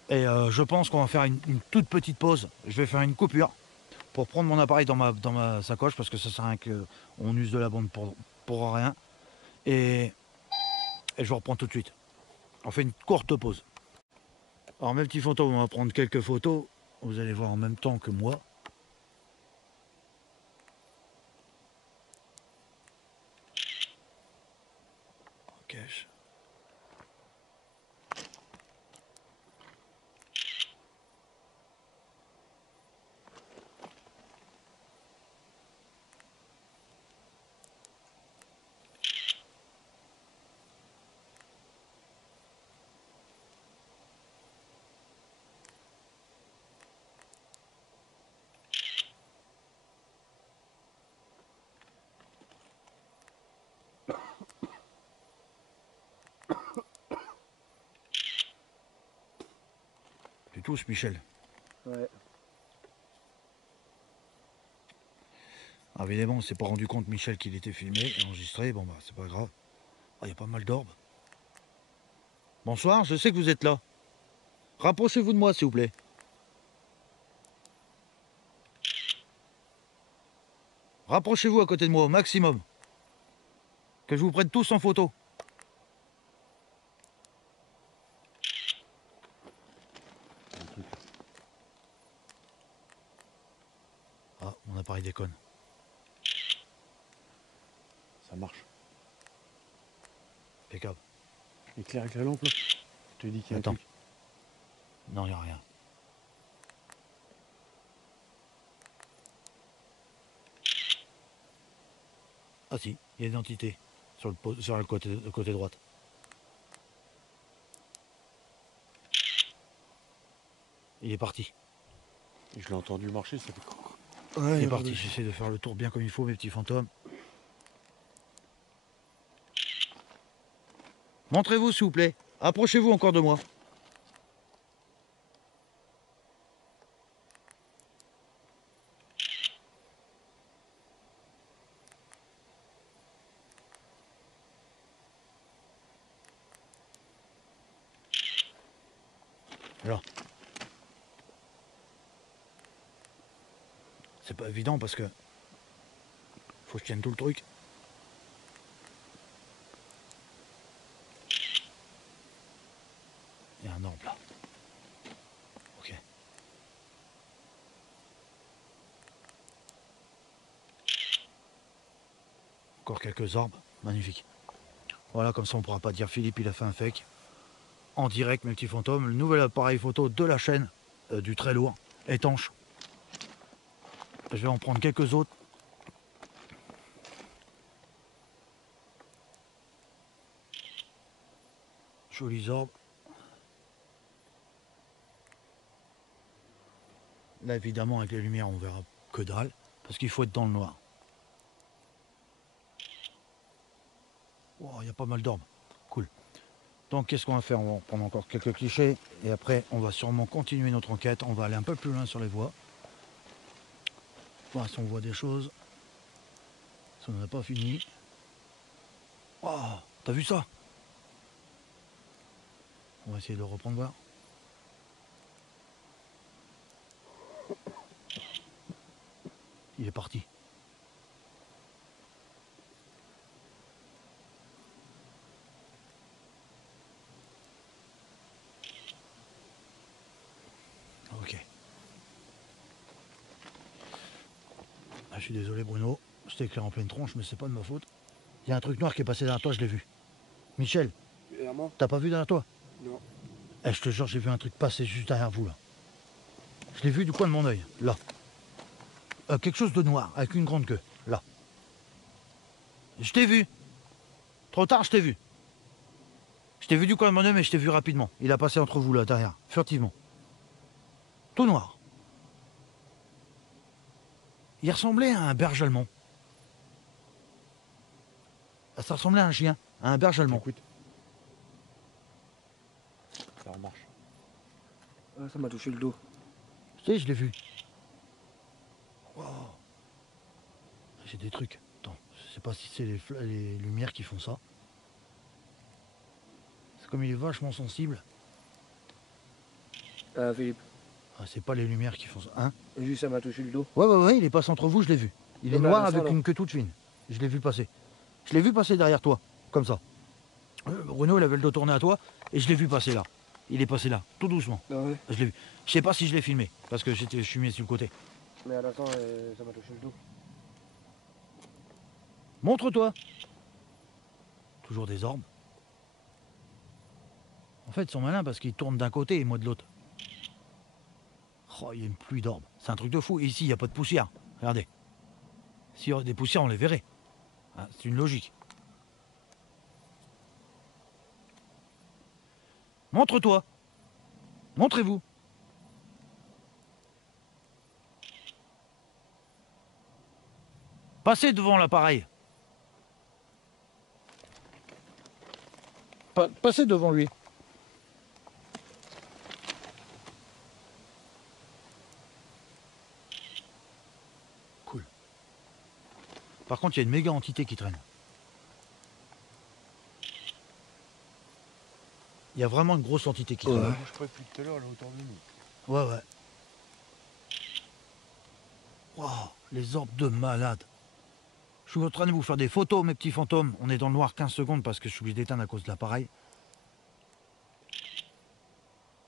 Et je pense qu'on va faire une toute petite pause. Je vais faire une coupure pour prendre mon appareil dans ma sacoche parce que ça sert à rien qu'on use de la bande pour rien. Et je vous reprends tout de suite. On fait une courte pause. Alors mes petits photos, on va prendre quelques photos. Vous allez voir en même temps que moi. Ok. Tu tousses, Michel. Ouais. Alors, évidemment, on s'est pas rendu compte, Michel, qu'il était filmé et enregistré. Bon, bah, c'est pas grave. Il y a pas mal d'orbes. Bonsoir, je sais que vous êtes là. Rapprochez-vous de moi, s'il vous plaît. Rapprochez-vous à côté de moi au maximum. Que je vous prenne tous en photo. Ah, mon appareil déconne. Ça marche. Impeccable. Éclaire avec la lampe là. Je te dis qu'il y a Attends. un truc. Non, il n'y a rien. Ah si, il y a une entité sur le côté droite. Il est parti. Et je l'ai entendu marcher, ça fait. Ouais, Il est parti. J'essaie de faire le tour bien comme il faut, mes petits fantômes. Montrez-vous, s'il vous plaît. Approchez-vous encore de moi. Alors. C'est pas évident parce que faut que je tienne tout le truc. Il y a un orbe là. Ok. Encore quelques orbes. Magnifique. Voilà, comme ça on pourra pas dire Philippe il a fait un fake. En direct, mes petits fantômes. Le nouvel appareil photo de la chaîne, du très lourd, étanche. Je vais en prendre quelques autres. Jolis orbes. Là, évidemment, avec les lumières, on verra que dalle, parce qu'il faut être dans le noir. Wow, il y a pas mal d'orbes. Cool. Donc, qu'est-ce qu'on va faire? On va prendre encore quelques clichés, et après, on va sûrement continuer notre enquête. On va aller un peu plus loin sur les voies. Voir si on voit des choses. Si on n'en a pas fini. Oh, t'as vu ça? On va essayer de le reprendre voir. Il est parti. Ok. Ah, je suis désolé Bruno, je t'ai éclairé en pleine tronche, mais c'est pas de ma faute. Il y a un truc noir qui est passé derrière toi, je l'ai vu. Michel, Clairement. t'as pas vu derrière toi? Non. Eh, je te jure, j'ai vu un truc passer juste derrière vous là. Je l'ai vu du coin de mon œil, là. Quelque chose de noir, avec une grande queue, là. Je t'ai vu. Trop tard, je t'ai vu. Je t'ai vu du coin de mon œil, mais je t'ai vu rapidement. Il a passé entre vous là, derrière, furtivement. Tout noir. Il ressemblait à un berger allemand. Ça ressemblait à un chien, à un berger allemand. Écoute. Ça remarche. Ah, ça m'a touché le dos. Tu sais, je l'ai vu. Wow. J'ai des trucs. Attends, je sais pas si c'est les lumières qui font ça. C'est comme il est vachement sensible. Ah, Philippe. Ah, c'est pas les lumières qui font ça. Hein? Juste, ça m'a touché le dos. Ouais, il est passé entre vous, je l'ai vu. Il est Non, mais noir à l'instant, avec là. une queue toute fine. Je l'ai vu passer. Je l'ai vu passer derrière toi, comme ça. Bruno, il avait le dos tourné à toi, et je l'ai vu passer là. Il est passé là, tout doucement. Ah ouais. Je l'ai vu. Je sais pas si je l'ai filmé, parce que je suis mis sur le côté. Mais à l'instant, ça m'a touché le dos. Montre-toi. Toujours des orbes. En fait, ils sont malins parce qu'ils tournent d'un côté et moi de l'autre. Oh, il y a une pluie d'orbes. C'est un truc de fou. Et ici, il n'y a pas de poussière. Regardez. S'il y aurait des poussières, on les verrait. Hein, c'est une logique. Montre-toi. Montrez-vous. Passez devant l'appareil. Passez devant lui. Cool. Par contre, il y a une méga entité qui traîne. Il y a vraiment une grosse entité qui traîne. Je crois depuis tout à l'heure, là, autour de nous. Ouais. Wow, les orbes de malade. Je suis en train de vous faire des photos, mes petits fantômes. On est dans le noir 15 secondes parce que je suis obligé d'éteindre à cause de l'appareil.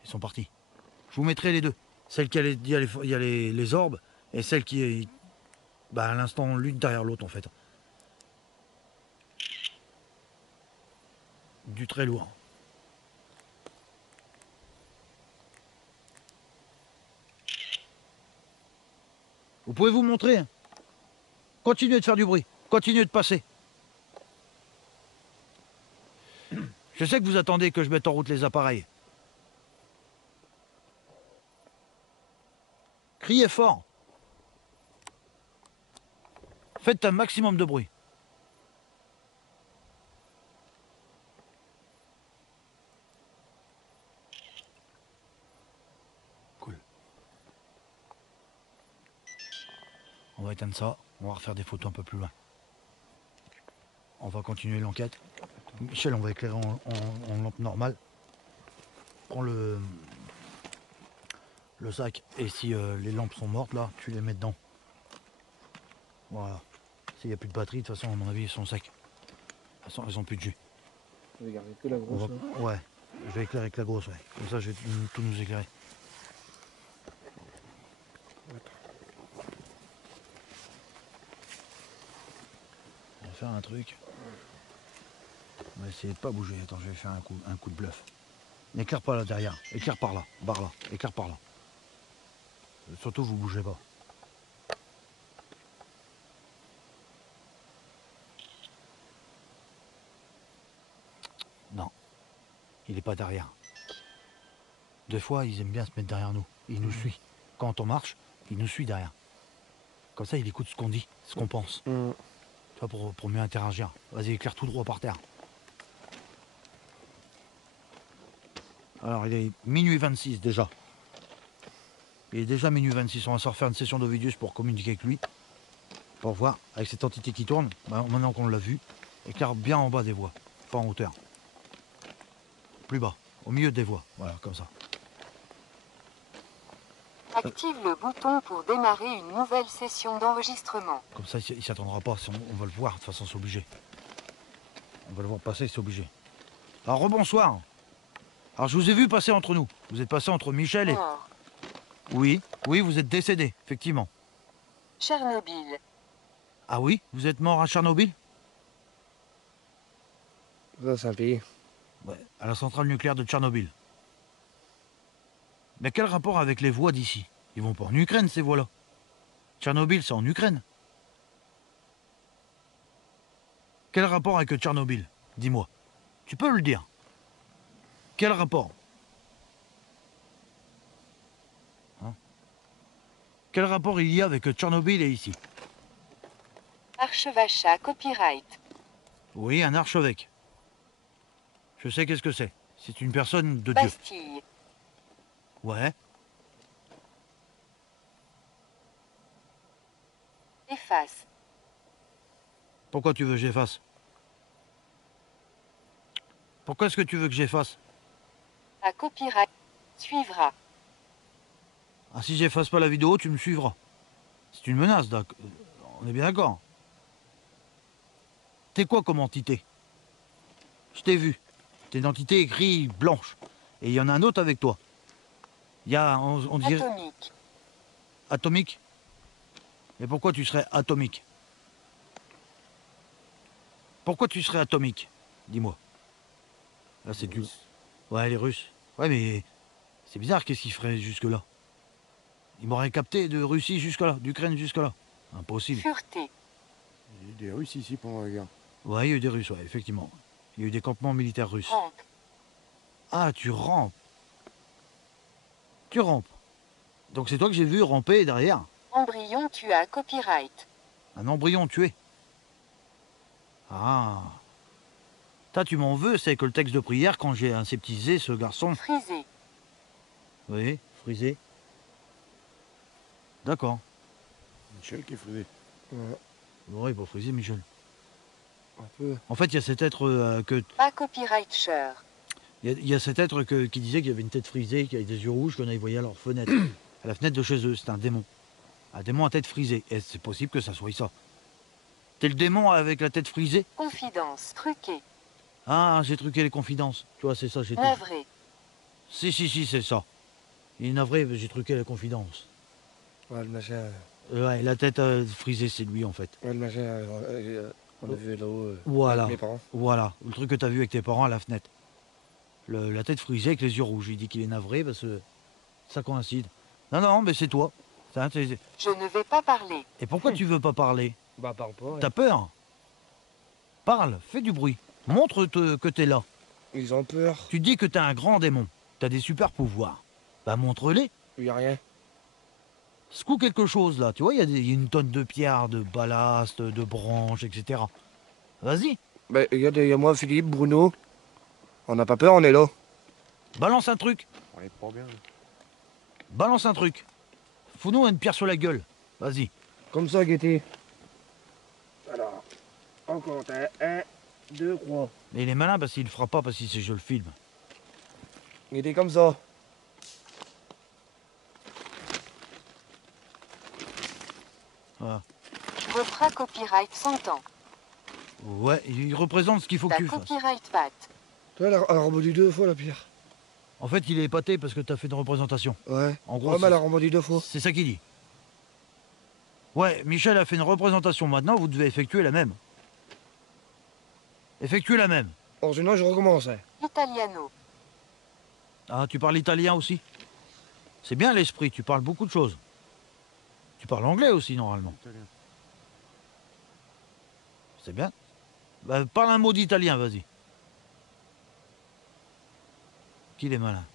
Ils sont partis. Je vous mettrai les deux. Celle qui a les orbes et celle qui est à l'instant l'une derrière l'autre en fait. Du très lourd. Vous pouvez vous montrer. Continuez de faire du bruit. Continuez de passer. Je sais que vous attendez que je mette en route les appareils. Criez fort. Faites un maximum de bruit. Cool. On va éteindre ça. On va refaire des photos un peu plus loin. On va continuer l'enquête. Michel, on va éclairer en lampe normale. Prends le sac et si les lampes sont mortes là, tu les mets dedans. Voilà. S'il n'y a plus de batterie, de toute façon, à mon avis, ils sont secs. De toute façon, elles ont plus de jus. Je vais garder que la grosse. Ouais, je vais éclairer avec la grosse, ouais. Comme ça, je vais tout nous éclairer. On va faire un truc. On va essayer de pas bouger. Attends, je vais faire un coup de bluff. N'éclaire pas là derrière. Éclaire par là. Barre là. Éclaire par là. Surtout, vous bougez pas. Non. Il n'est pas derrière. Des fois, ils aiment bien se mettre derrière nous. Il nous suit. Quand on marche, il nous suit derrière. Comme ça, il écoute ce qu'on dit, ce qu'on pense. Tu vois, pour mieux interagir. Vas-y, éclaire tout droit par terre. Alors, il est minuit 26 déjà. Il est déjà minuit 26. On va se refaire une session d'Ovidius pour communiquer avec lui. Pour voir, avec cette entité qui tourne, maintenant qu'on l'a vu, éclaire bien en bas des voies, pas en hauteur. Plus bas, au milieu des voies. Voilà, comme ça. Active le bouton pour démarrer une nouvelle session d'enregistrement. Comme ça, il ne s'attendra pas. On va le voir, de toute façon, c'est obligé. On va le voir passer, c'est obligé. Alors, rebonsoir. Alors, je vous ai vu passer entre nous. Vous êtes passé entre Michel et... Mort. Oui, vous êtes décédé, effectivement. Tchernobyl. Ah oui, vous êtes mort à Tchernobyl? Ça, c'est un pays. Ouais, à la centrale nucléaire de Tchernobyl. Mais quel rapport avec les voies d'ici? Ils vont pas en Ukraine, ces voies-là. Tchernobyl, c'est en Ukraine. Quel rapport avec Tchernobyl? Dis-moi. Tu peux le dire. Quel rapport? Hein? Quel rapport il y a avec Tchernobyl et ici? Archevachat copyright. Oui, un archevêque. Je sais qu'est-ce que c'est. C'est une personne de Dieu. Bastille. Ouais. Pourquoi tu veux que j'efface? Pourquoi est-ce que tu veux que j'efface? À copyright. Suivra. Ah, si j'efface pas la vidéo, tu me suivras. C'est une menace, d'accord. On est bien d'accord. T'es quoi comme entité? Je t'ai vu. T'es une entité écrite blanche. Et il y en a un autre avec toi. Il y a, on dirait... Atomique. Atomique? Mais pourquoi tu serais atomique? Pourquoi tu serais atomique? Dis-moi. Là, c'est du... Ouais, les Russes. Ouais, mais c'est bizarre, qu'est-ce qu'ils feraient jusque-là? Ils m'auraient capté de Russie jusque-là, d'Ukraine jusque-là. Impossible. Sûreté. Il y a eu des Russes ici pendant la guerre. Ouais, il y a eu des Russes, ouais, effectivement. Il y a eu des campements militaires russes. Rampe. Ah, tu rampes. Tu rampes. Donc c'est toi que j'ai vu ramper derrière. Embryon tué à copyright. Un embryon tué. Ah. Toi, tu m'en veux, c'est que le texte de prière, quand j'ai aseptisé ce garçon... Frisé. Oui, frisé. D'accord. Michel qui est frisé. Ouais, Oui, pour friser, Michel. un peu. En fait, il y a cet être que... Pas copyright share. Il y a cet être qui disait qu'il y avait une tête frisée, qu'il y avait des yeux rouges, qu'on avait voyé à leur fenêtre. À la fenêtre de chez eux, c'est un démon. Un démon à tête frisée. Et c'est possible que ça soit ça. T'es le démon avec la tête frisée? Confidence. Truqué. Ah, j'ai truqué les confidences. Tu vois, c'est ça, j'ai truqué. Navré. Si, c'est ça. Il est navré, j'ai truqué la confidence. Ouais, le machin. Ouais, la tête frisée, c'est lui, en fait. Ouais, le machin. On a vu là-haut. Voilà. Avec mes parents. Voilà, le truc que t'as vu avec tes parents à la fenêtre. La tête frisée avec les yeux rouges. Il dit qu'il est navré parce que ça coïncide. Non, mais c'est toi. Je ne vais pas parler. Et pourquoi tu veux pas parler? Bah, parle pas. Ouais. T'as peur? Parle, fais du bruit. Montre que t'es là. Ils ont peur. Tu dis que t'es un grand démon. T'as des super pouvoirs. Bah montre-les. Il y a rien. Secoue quelque chose là. Tu vois, il y a une tonne de pierres, de ballast, de branches, etc. Vas-y, Bah, y a moi, Philippe, Bruno. On n'a pas peur, on est là. balance un truc. On est pas bien. là. Balance un truc. Fous-nous une pierre sur la gueule. Vas-y. Comme ça, Guetté. Alors, on compte. 1, 2, 3. Mais il est malin parce qu'il le fera pas parce qu'il sait que je le filme. Guetté comme ça. Voilà. Refra copyright 100 ans. Ouais, il représente ce qu'il faut que Ta tu fasses. copyright bat. Toi, elle a rebondi 2 fois, la pierre. En fait, il est épaté parce que t'as fait une représentation. Ouais. En gros, Ouais, mais elle a rebondi 2 fois. c'est ça qu'il dit. Ouais, Michel a fait une représentation. Maintenant, vous devez effectuer la même. Effectuer la même. Or, sinon, je recommence. Hein. Italiano. Ah, tu parles italien aussi? C'est bien l'esprit, tu parles beaucoup de choses. Tu parles anglais aussi, normalement. Italien. C'est bien. Bah, parle un mot d'italien, vas-y. Qu'il est malin.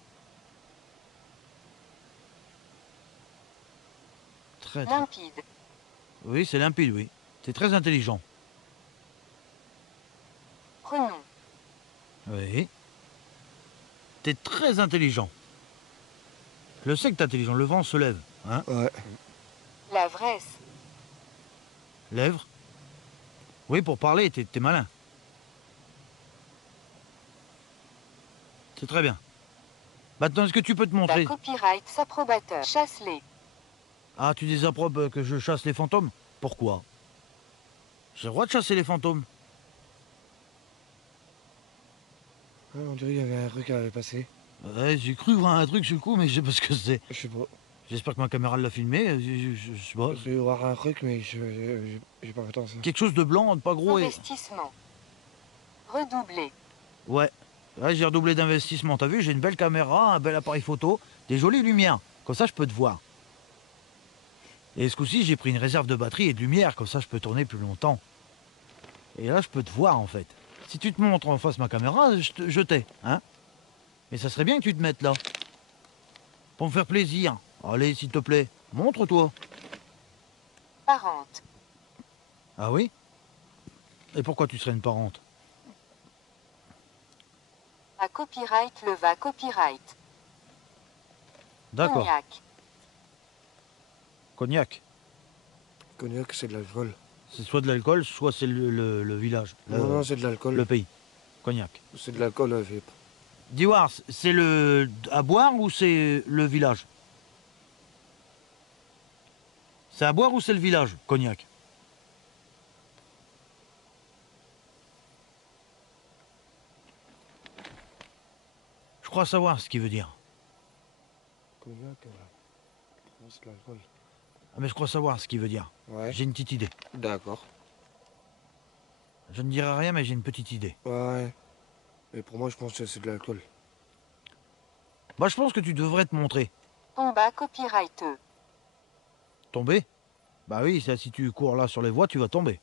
Très. Limpide. Oui, c'est limpide, oui. T'es très intelligent. Renom. Oui. T'es très intelligent. Je le sais que t'es intelligent, le vent se lève. Hein? Ouais. La vraisse. Lèvres. Oui, pour parler, t'es malin. C'est très bien. Maintenant, est-ce que tu peux te Ta montrer? copyright s'approbateur. Chasse-les. Ah, tu désapprobes que je chasse les fantômes? Pourquoi? J'ai le droit de chasser les fantômes. Ah, on dirait qu'il y avait un truc qui avait passé. Ouais, j'ai cru voir un truc sur le coup, mais je sais pas ce que c'est. Je sais pas. J'espère que ma caméra l'a filmé. Je sais pas. Je vais voir un truc, mais j'ai pas fait attention. Quelque chose de blanc, pas gros. Et... Investissement. Redoubler. Ouais. Ouais, j'ai redoublé d'investissement. T'as vu, j'ai une belle caméra, un bel appareil photo, des jolies lumières. Comme ça, je peux te voir. Et ce coup-ci, j'ai pris une réserve de batterie et de lumière. Comme ça, je peux tourner plus longtemps. Et là, je peux te voir, en fait. Si tu te montres en face de ma caméra, je t'ai, hein. Mais ça serait bien que tu te mettes là. Pour me faire plaisir. Allez, s'il te plaît, montre-toi. Parente. Ah oui? Et pourquoi tu serais une parente? À copyright leva copyright. D'accord. Cognac. Cognac. Cognac, c'est de l'alcool. C'est soit de l'alcool, soit c'est le village, Non, non, c'est de l'alcool. le pays. Cognac. C'est de l'alcool, Philippe. Diwar, c'est le à boire ou c'est le village? C'est à boire ou c'est le village, cognac? Je crois savoir ce qu'il veut dire. Cognac, non, c'est de l'alcool. Ah, mais je crois savoir ce qu'il veut dire. Ouais, J'ai une petite idée. d'accord. Je ne dirai rien, mais j'ai une petite idée. Ouais. Mais pour moi, je pense que c'est de l'alcool. Bah, je pense que tu devrais te montrer. Tomba copyrighteux. Tomber? Bah oui, ça, si tu cours là sur les voies, tu vas tomber.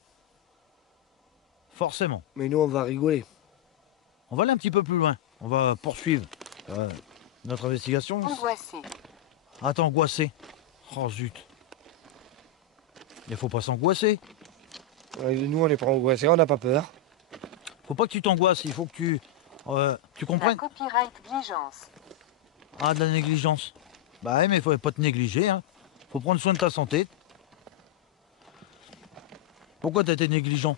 Forcément. Mais nous, on va rigoler. On va aller un petit peu plus loin. On va poursuivre notre investigation. Angoissé. Attends, angoissé. Oh zut. Il faut pas s'angoisser. Ouais, nous, on est pas angoissés, on n'a pas peur. Faut pas que tu t'angoisses, il faut que tu La comprennes. copyright diligence. Ah, de la négligence. Bah ouais, mais il faut pas te négliger, hein. Faut prendre soin de ta santé. Pourquoi t'as été négligent?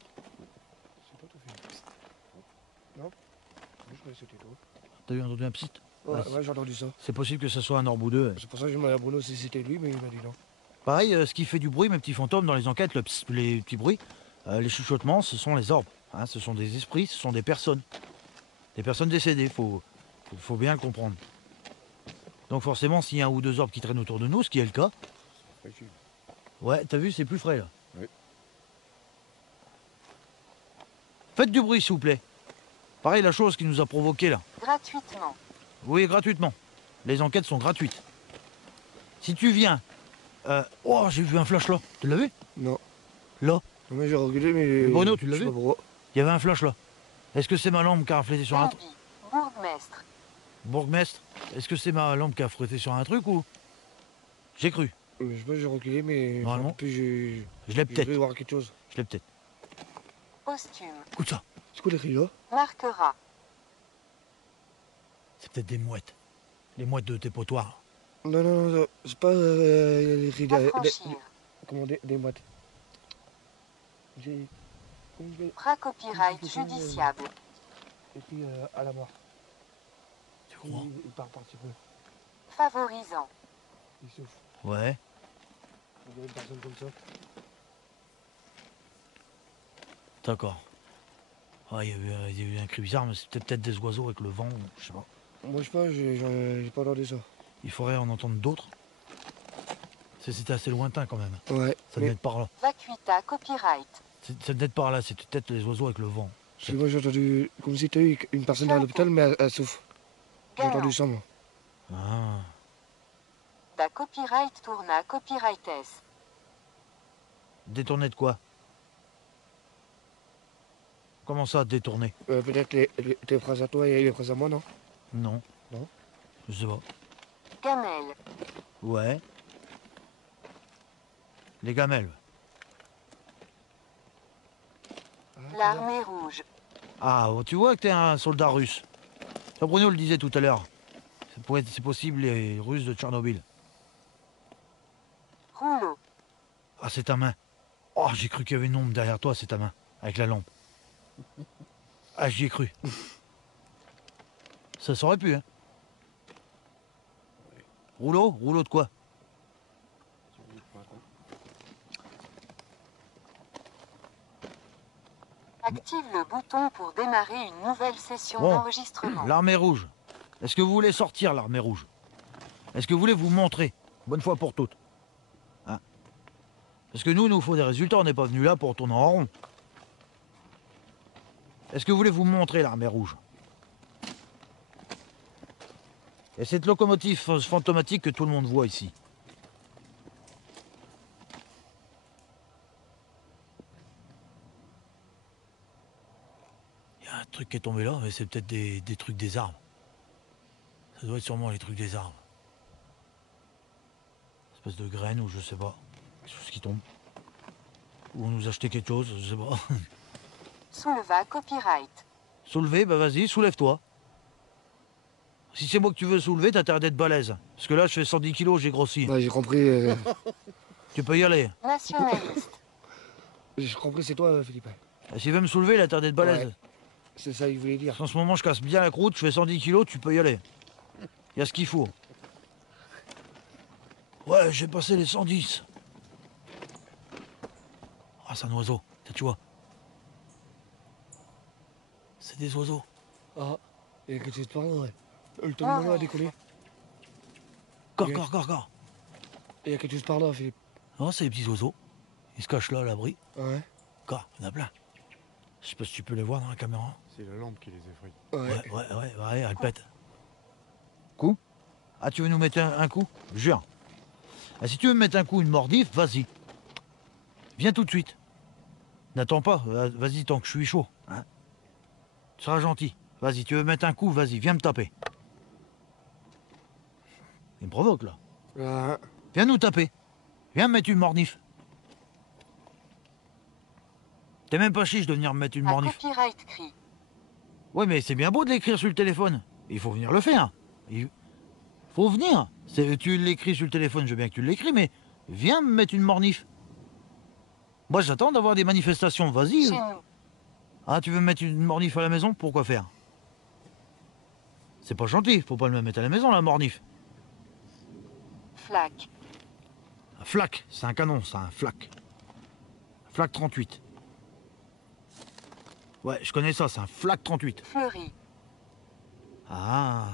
C'est pas tout fait. Non? Je croyais que c'était tout. T'as eu entendu un psst? Ouais, Ah, ouais, j'ai entendu ça. C'est possible que ce soit un orboudeux. C'est pour ça que j'ai demandé à Bruno si c'était lui, mais il m'a dit non. Pareil, ce qui fait du bruit, mes petits fantômes, dans les enquêtes, le psst, les petits bruits, les chuchotements, ce sont les orbes. Hein, ce sont des esprits, ce sont des personnes. Des personnes décédées, faut bien le comprendre. Donc forcément, s'il y a un ou deux orbes qui traînent autour de nous, ce qui est le cas, Facile. ouais, t'as vu, c'est plus frais là. Oui. Faites du bruit, s'il vous plaît. Pareil, la chose qui nous a provoqué là. Gratuitement. Oui, gratuitement. Les enquêtes sont gratuites. Si tu viens... Oh, j'ai vu un flash là. Tu l'as vu? Non. Là. Non, mais j'ai regardé, mais. Bruno, tu l'as je sais vu pas pourquoi. Il y avait un flash là. Est-ce que c'est ma lampe qui a reflété sur un truc? Gambi. Bourgmestre. Bourgmestre, est-ce que c'est ma lampe qui a reflété sur un truc ou... J'ai cru. Je sais pas, j'ai reculé, mais. Normalement. Puis j'ai. Je l'ai J'ai peut-être. cru voir quelque chose. Je l'ai peut-être. Posthume. Écoute ça. C'est quoi les cris là? Marquera. C'est peut-être des mouettes. Les mouettes de tes potoirs. Non, non, non, c'est pas les cris Affranchir. comment des mouettes. J'ai. Comment je vais. Bras copyright judiciable. Et puis à la mort. Tu crois? Il part un petit peu. Favorisant. Il souffle. Ouais. Il y a une personne comme ça. D'accord. Ah, il y a eu un cri bizarre, mais c'était peut-être des oiseaux avec le vent, je sais pas. Moi, je sais pas, j'ai pas entendu ça. Il faudrait en entendre d'autres. C'était assez lointain quand même. Ouais. Ça mais devait être par là. Vacuita copyright. Ça devait être par là, c'était peut-être les oiseaux avec le vent. parce que moi, j'ai entendu comme si tu as eu une personne à l'hôpital, mais elle souffre. J'ai Galant. entendu ça, moi. Ah. Da copyright tourna copyrightes. Détourner de quoi? Comment ça, détourner? Peut-être tes phrases à toi et les phrases à moi, non? Non. Non. Je sais pas. Gamelle. Ouais. Les gamelles. L'armée rouge. Ah, tu vois que t'es un soldat russe. Ça, Bruno le disait tout à l'heure. C'est possible les Russes de Tchernobyl. Rouleau. Ah, c'est ta main. Oh, j'ai cru qu'il y avait une ombre derrière toi, c'est ta main, avec la lampe. Ah, j'y ai cru. Ça s'aurait pu, hein. Rouleau? Rouleau de quoi? Active le bouton pour démarrer une nouvelle session Bon. d'enregistrement. L'armée rouge. Est-ce que vous voulez sortir, l'armée rouge? Est-ce que vous voulez vous montrer? Bonne fois pour toutes. Hein? Parce que nous faut des résultats, on n'est pas venu là pour tourner en rond. Est-ce que vous voulez vous montrer, l'armée rouge? Et cette locomotive fantomatique que tout le monde voit ici. Il y a un truc qui est tombé là, mais c'est peut-être des trucs des arbres. Ça doit être sûrement les trucs des arbres. Une espèce de graines ou je sais pas. Quelque chose qui tombe. Ou on nous a acheté quelque chose, je sais pas. Souleva copyright. Soulever, bah vas-y, soulève-toi. Si c'est moi que tu veux soulever, t'as intérêt d'être balèze. Parce que là, je fais 110 kilos, j'ai grossi. Ouais, j'ai compris. Tu peux y aller. Nationaliste. J'ai compris, c'est toi, Philippe. Ah, s'il veut me soulever, il a intérêt d'être balèze. Ouais. C'est ça qu'il voulait dire. En ce moment, je casse bien la croûte, je fais 110 kilos, tu peux y aller. Il y a ce qu'il faut. Ouais, j'ai passé les 110. Ah, c'est un oiseau, tu vois. C'est des oiseaux. Ah, et que tu te parles, ouais. Le ton de a décollé. Corps, Yeah. corps, corps, corps. Et que tu te parles, Philippe. Non, c'est les petits oiseaux. Ils se cachent là, à l'abri. Ouais. Corps, il y en a plein. Je sais pas si tu peux les voir dans la caméra. C'est la lampe qui les effraie. Ouais. Ouais, elle pète. Coup? Ah, tu veux nous mettre un coup? Jure. Ah, si tu veux me mettre un coup, une mordif, vas-y. Viens tout de suite. N'attends pas, vas-y tant que je suis chaud. Hein. Tu seras gentil. Vas-y, tu veux mettre un coup, vas-y, viens me taper. Il me provoque là. Ah, Viens nous taper. Viens me mettre une mordif. T'es même pas chiche de venir me mettre une À mordif. copyright cri. Ouais, mais c'est bien beau de l'écrire sur le téléphone. Il faut venir le faire. Il faut venir. Tu l'écris sur le téléphone, je veux bien que tu l'écris, mais viens me mettre une mordif. Moi, j'attends d'avoir des manifestations. Vas-y. Chez nous. Ah, tu veux me mettre une mordif à la maison? Pourquoi faire? C'est pas gentil. Faut pas le mettre à la maison, la mordif. Flac. Un flac, c'est un canon, c'est un flac. Flac 38. Ouais, je connais ça, c'est un flac 38. Fleuri. Ah,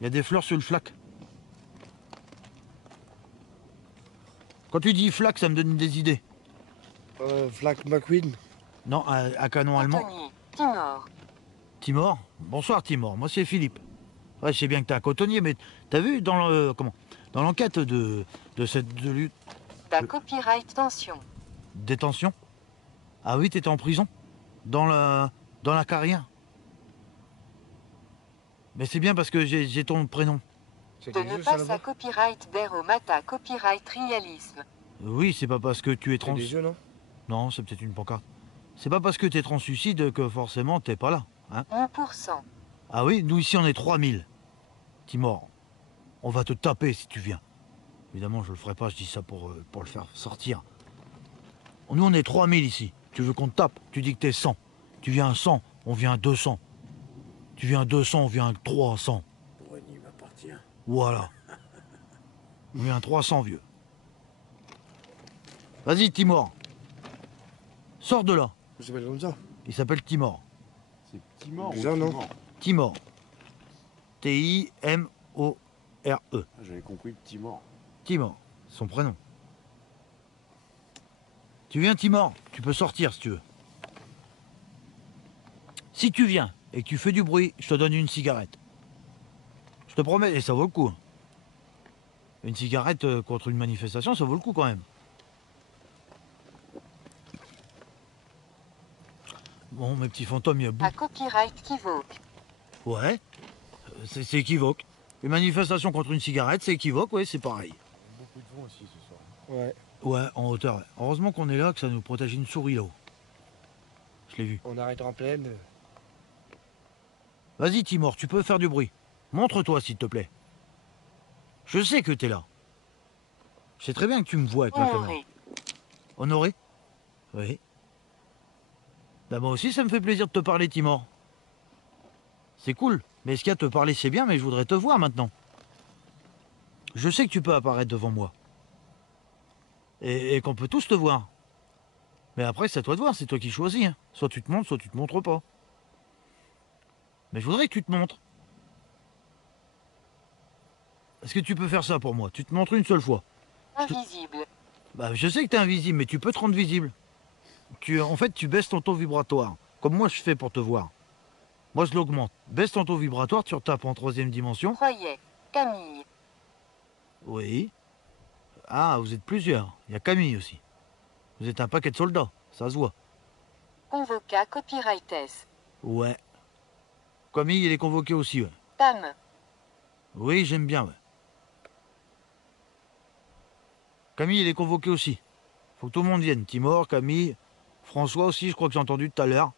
il y a des fleurs sur le flac. Quand tu dis flac, ça me donne des idées. Flack McQueen. Non, un canon allemand. Cotonnier. Timor. Timor. Bonsoir Timor, moi c'est Philippe. Ouais, je sais bien que t'es un cotonnier, mais t'as vu dans le dans l'enquête de cette lutte Da copyright tension. détention? Ah oui, t'étais en prison dans la carrière. Mais c'est bien parce que j'ai ton prénom. C'est De des ne jeux, pas ça, là-bas. à copyright d'Eromata copyright réalisme. Oui, c'est pas parce que tu es C'est trans. des jeux, non? Non, c'est peut-être une pancarte. C'est pas parce que t'es translucide que forcément t'es pas là. Hein. 1%. Ah oui, nous ici on est 3000. Timor, on va te taper si tu viens. Évidemment, je le ferai pas, je dis ça pour le faire sortir. Nous on est 3000 ici. Tu veux qu'on te tape? Tu dis que t'es 100. Tu viens à 100, on vient à 200. Tu viens à 200, on vient à 300. Brony m'appartient. Voilà. On vient à 300, vieux. Vas-y, Timor. Sors de là. Ça s'appelle comme ça. Il s'appelle Timor. C'est Timor ou Bizarre, non? Timor? Timor. T-I-M-O-R-E. Ah, j'avais compris Timor. Timor, son prénom. Tu viens, Timor? Tu peux sortir si tu veux. Si tu viens et que tu fais du bruit, je te donne une cigarette. Je te promets, et ça vaut le coup. Hein. Une cigarette contre une manifestation, ça vaut le coup quand même. Bon, mes petits fantômes, il y a beaucoup. À copyright équivoque. Ouais, c'est équivoque. Une manifestation contre une cigarette, c'est équivoque, ouais, c'est pareil. Beaucoup de vent aussi ce soir. Ouais. Ouais, en hauteur. Ouais. Heureusement qu'on est là, que ça nous protège une souris là-haut. Je l'ai vu. On arrête en pleine. Vas-y, Timor, tu peux faire du bruit. Montre-toi, s'il te plaît. Je sais que t'es là. Je sais très bien que tu me vois avec la caméra. Honoré. Honoré? Oui. Bah moi aussi, ça me fait plaisir de te parler, Timor. C'est cool. Mais ce qu'il y a à te parler, c'est bien, mais je voudrais te voir maintenant. Je sais que tu peux apparaître devant moi. Et qu'on peut tous te voir. Mais après, c'est à toi de voir, c'est toi qui choisis. Hein. Soit tu te montres, soit tu te montres pas. Mais je voudrais que tu te montres. Est-ce que tu peux faire ça pour moi? Tu te montres une seule fois. Invisible. Bah, je sais que t'es invisible, mais tu peux te rendre visible. En fait, tu baisses ton taux vibratoire, comme moi je fais pour te voir. Moi, je l'augmente. Baisse ton taux vibratoire, tu retapes en 3e dimension. Croyais. Camille. Oui. Ah, vous êtes plusieurs. Il y a Camille aussi. Vous êtes un paquet de soldats, ça se voit. Convoca copyrightess. Ouais. Camille, il est convoqué aussi, ouais. Tam. Oui, j'aime bien, ouais. Camille, il est convoqué aussi. Faut que tout le monde vienne. Timor, Camille, François aussi, je crois que j'ai entendu tout à l'heure.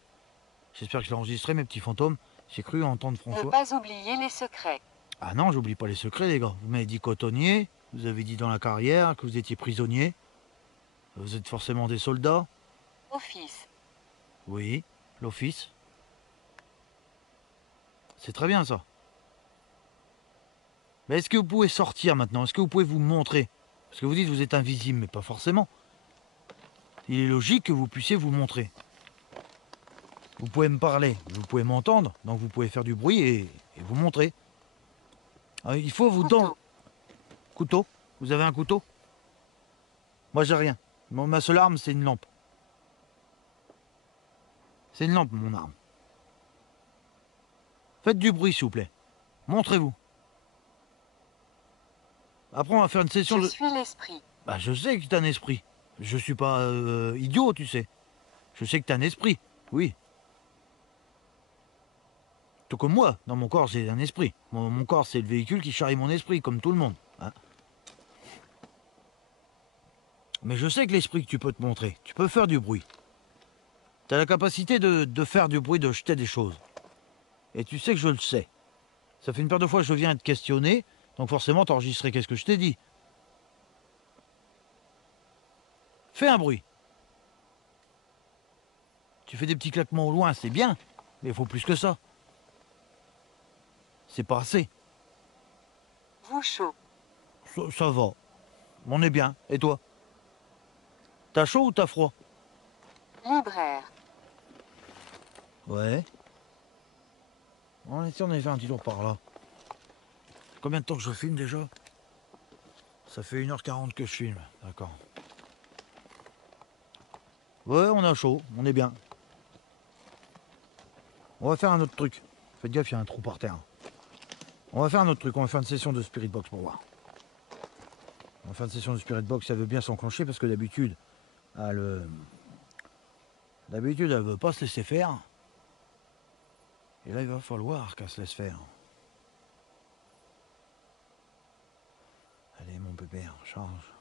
J'espère que je l'ai enregistré, mes petits fantômes. J'ai cru entendre Ne François. pas oublier les secrets. Ah non, j'oublie pas les secrets, les gars. Vous m'avez dit cotonnier, vous avez dit dans la carrière que vous étiez prisonnier. Vous êtes forcément des soldats. Office. Oui, l'office. C'est très bien ça. Mais est-ce que vous pouvez sortir maintenant? Est-ce que vous pouvez vous montrer? Parce que vous dites que vous êtes invisible, mais pas forcément. Il est logique que vous puissiez vous montrer. Vous pouvez me parler, vous pouvez m'entendre, donc vous pouvez faire du bruit et vous montrer. Alors, il faut vous dans... Couteau? Vous avez un couteau? Moi j'ai rien. Ma seule arme c'est une lampe. C'est une lampe mon arme. Faites du bruit s'il vous plaît. Montrez-vous. Après on va faire une session Je de... suis l'esprit. Bah je sais que t'as un esprit. Je suis pas idiot tu sais. Je sais que t'as un esprit, oui. Tout comme moi, dans mon corps j'ai un esprit. Mon corps c'est le véhicule qui charrie mon esprit, comme tout le monde. Hein. Mais je sais que l'esprit que tu peux te montrer, tu peux faire du bruit. Tu as la capacité de faire du bruit, de jeter des choses. Et tu sais que je le sais. Ça fait une paire de fois que je viens te questionner, donc forcément t'enregistrer qu'est-ce que je t'ai dit. Fais un bruit. Tu fais des petits claquements au loin, c'est bien, mais il faut plus que ça. C'est pas assez. Vous chaud. Ça va. On est bien. Et toi? T'as chaud ou t'as froid? Libraire. Ouais. On est fait un petit tour par là. Combien de temps que je filme déjà? Ça fait 1h40 que je filme, d'accord. Ouais, on a chaud, on est bien. On va faire un autre truc. Faites gaffe, il y a un trou par terre. On va faire un autre truc, on va faire une session de Spirit Box pour voir. On va faire une session de Spirit Box, ça veut bien s'enclencher parce que d'habitude, d'habitude, elle veut pas se laisser faire. Et là, il va falloir qu'elle se laisse faire. Allez, mon pépère, charge.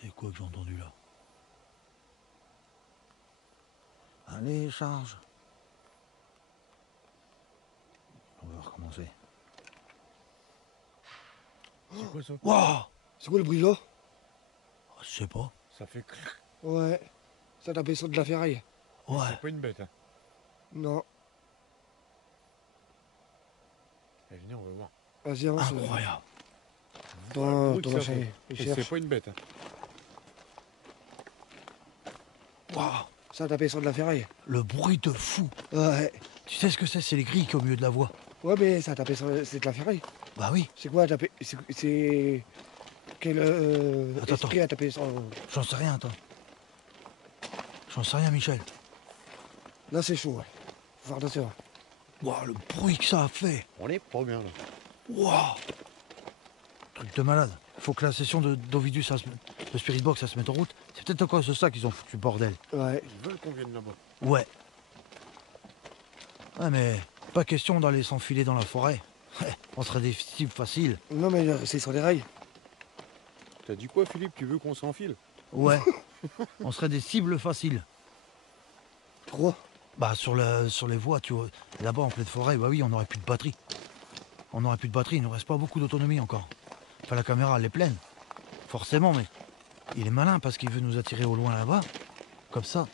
C'est quoi que j'ai entendu là? Allez, charge. On va recommencer. C'est quoi ça? Waouh! C'est quoi le bruit là? Je sais pas. Ça fait clac. Ouais. Ça tapait sur de la ferraille. Ouais. C'est pas une bête. Hein. Non. Eh, venez, on va voir. Vas-y, avance. Incroyable. Bon, bruit que Thomas, ça fait. il Et cherche. c'est pas une bête. Hein. Waouh! Ça tapait sur de la ferraille. Le bruit de fou. Ouais. Tu sais ce que c'est? C'est les grilles qui au milieu de la voie. Ouais, mais ça tapait sur... C'est de la ferraille. Bah oui. C'est quoi taper? C'est... Quel Attends, esprit a tapé sur... J'en sais rien, attends. J'en sais rien, Michel. Là, c'est chaud, ouais. Faut faire attention. Waouh, le bruit que ça a fait. On est pas bien là. Waouh! Truc de malade. Faut que la session d'Ovidus, de Spirit Box, ça se mette en route. C'est peut-être à cause de ça qu'ils ont foutu le bordel. Ouais. Ils veulent qu'on vienne là-bas. Ouais. Ouais, mais pas question d'aller s'enfiler dans la forêt. On serait des cibles faciles. Non, mais c'est sur les rails. T'as dit quoi, Philippe? Tu veux qu'on s'enfile? Ouais. On serait des cibles faciles. Pourquoi? Bah sur les voies, tu vois, là-bas en pleine forêt, bah oui, on n'aurait plus de batterie. On n'aurait plus de batterie, il ne nous reste pas beaucoup d'autonomie encore. Enfin la caméra elle est pleine. Forcément, mais il est malin parce qu'il veut nous attirer au loin là-bas. Comme ça.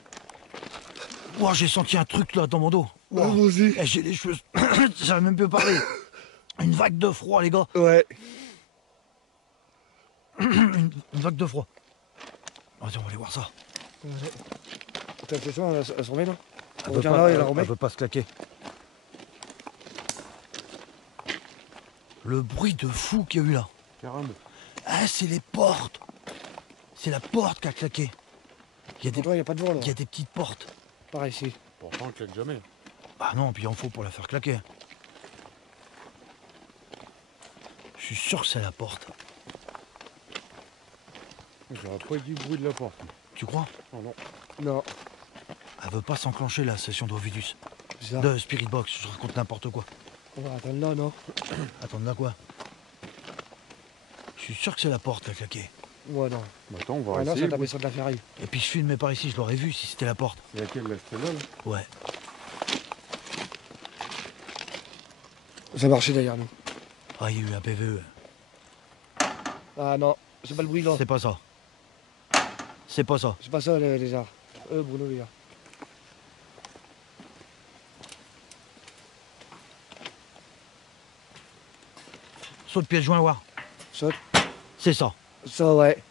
Ouah, j'ai senti un truc là dans mon dos. Ouais, Ouah. moi aussi. Eh, j'ai les cheveux. J'avais même plus parler. Une vague de froid, les gars. Ouais. Une vague de froid. Vas-y, on va aller voir ça. Ouais. T'as l'impression, elle se remet, là? Elle On veut revient pas, là et la elle remet. veut pas se claquer. Le bruit de fou qu'il y a eu là. Caramba. Ah, c'est les portes. C'est la porte qui a claqué. Il y a des, Toi, il n'y a pas de vent, là. il y a des petites portes. Par ici. Pourtant, on claque jamais. Bah non, puis il en faut pour la faire claquer. Je suis sûr que c'est la porte. J'aurais pas dit le bruit de la porte. Tu crois? Oh non. Non. Elle veut pas s'enclencher la session d'Ovidus. C'est ça. De Spirit Box, je raconte n'importe quoi. On va attendre là, non? Attends, là quoi? Je suis sûr que c'est la porte qui a claqué. Ouais, non. Bah, attends, on va Ouais, non, essayer. ça tapait sur de la ferraille. Et puis je filmais par ici, je l'aurais vu si c'était la porte. C'est laquelle, la celle-là là? Ouais. Ça marchait derrière nous. Ah, il y a eu un PVE. Ah non, c'est pas le bruit là. C'est pas ça. C'est pas ça. C'est pas ça les lézards. Bruno les gars. Saut de pied de joint, voir. Ça, C'est ça. ça ouais.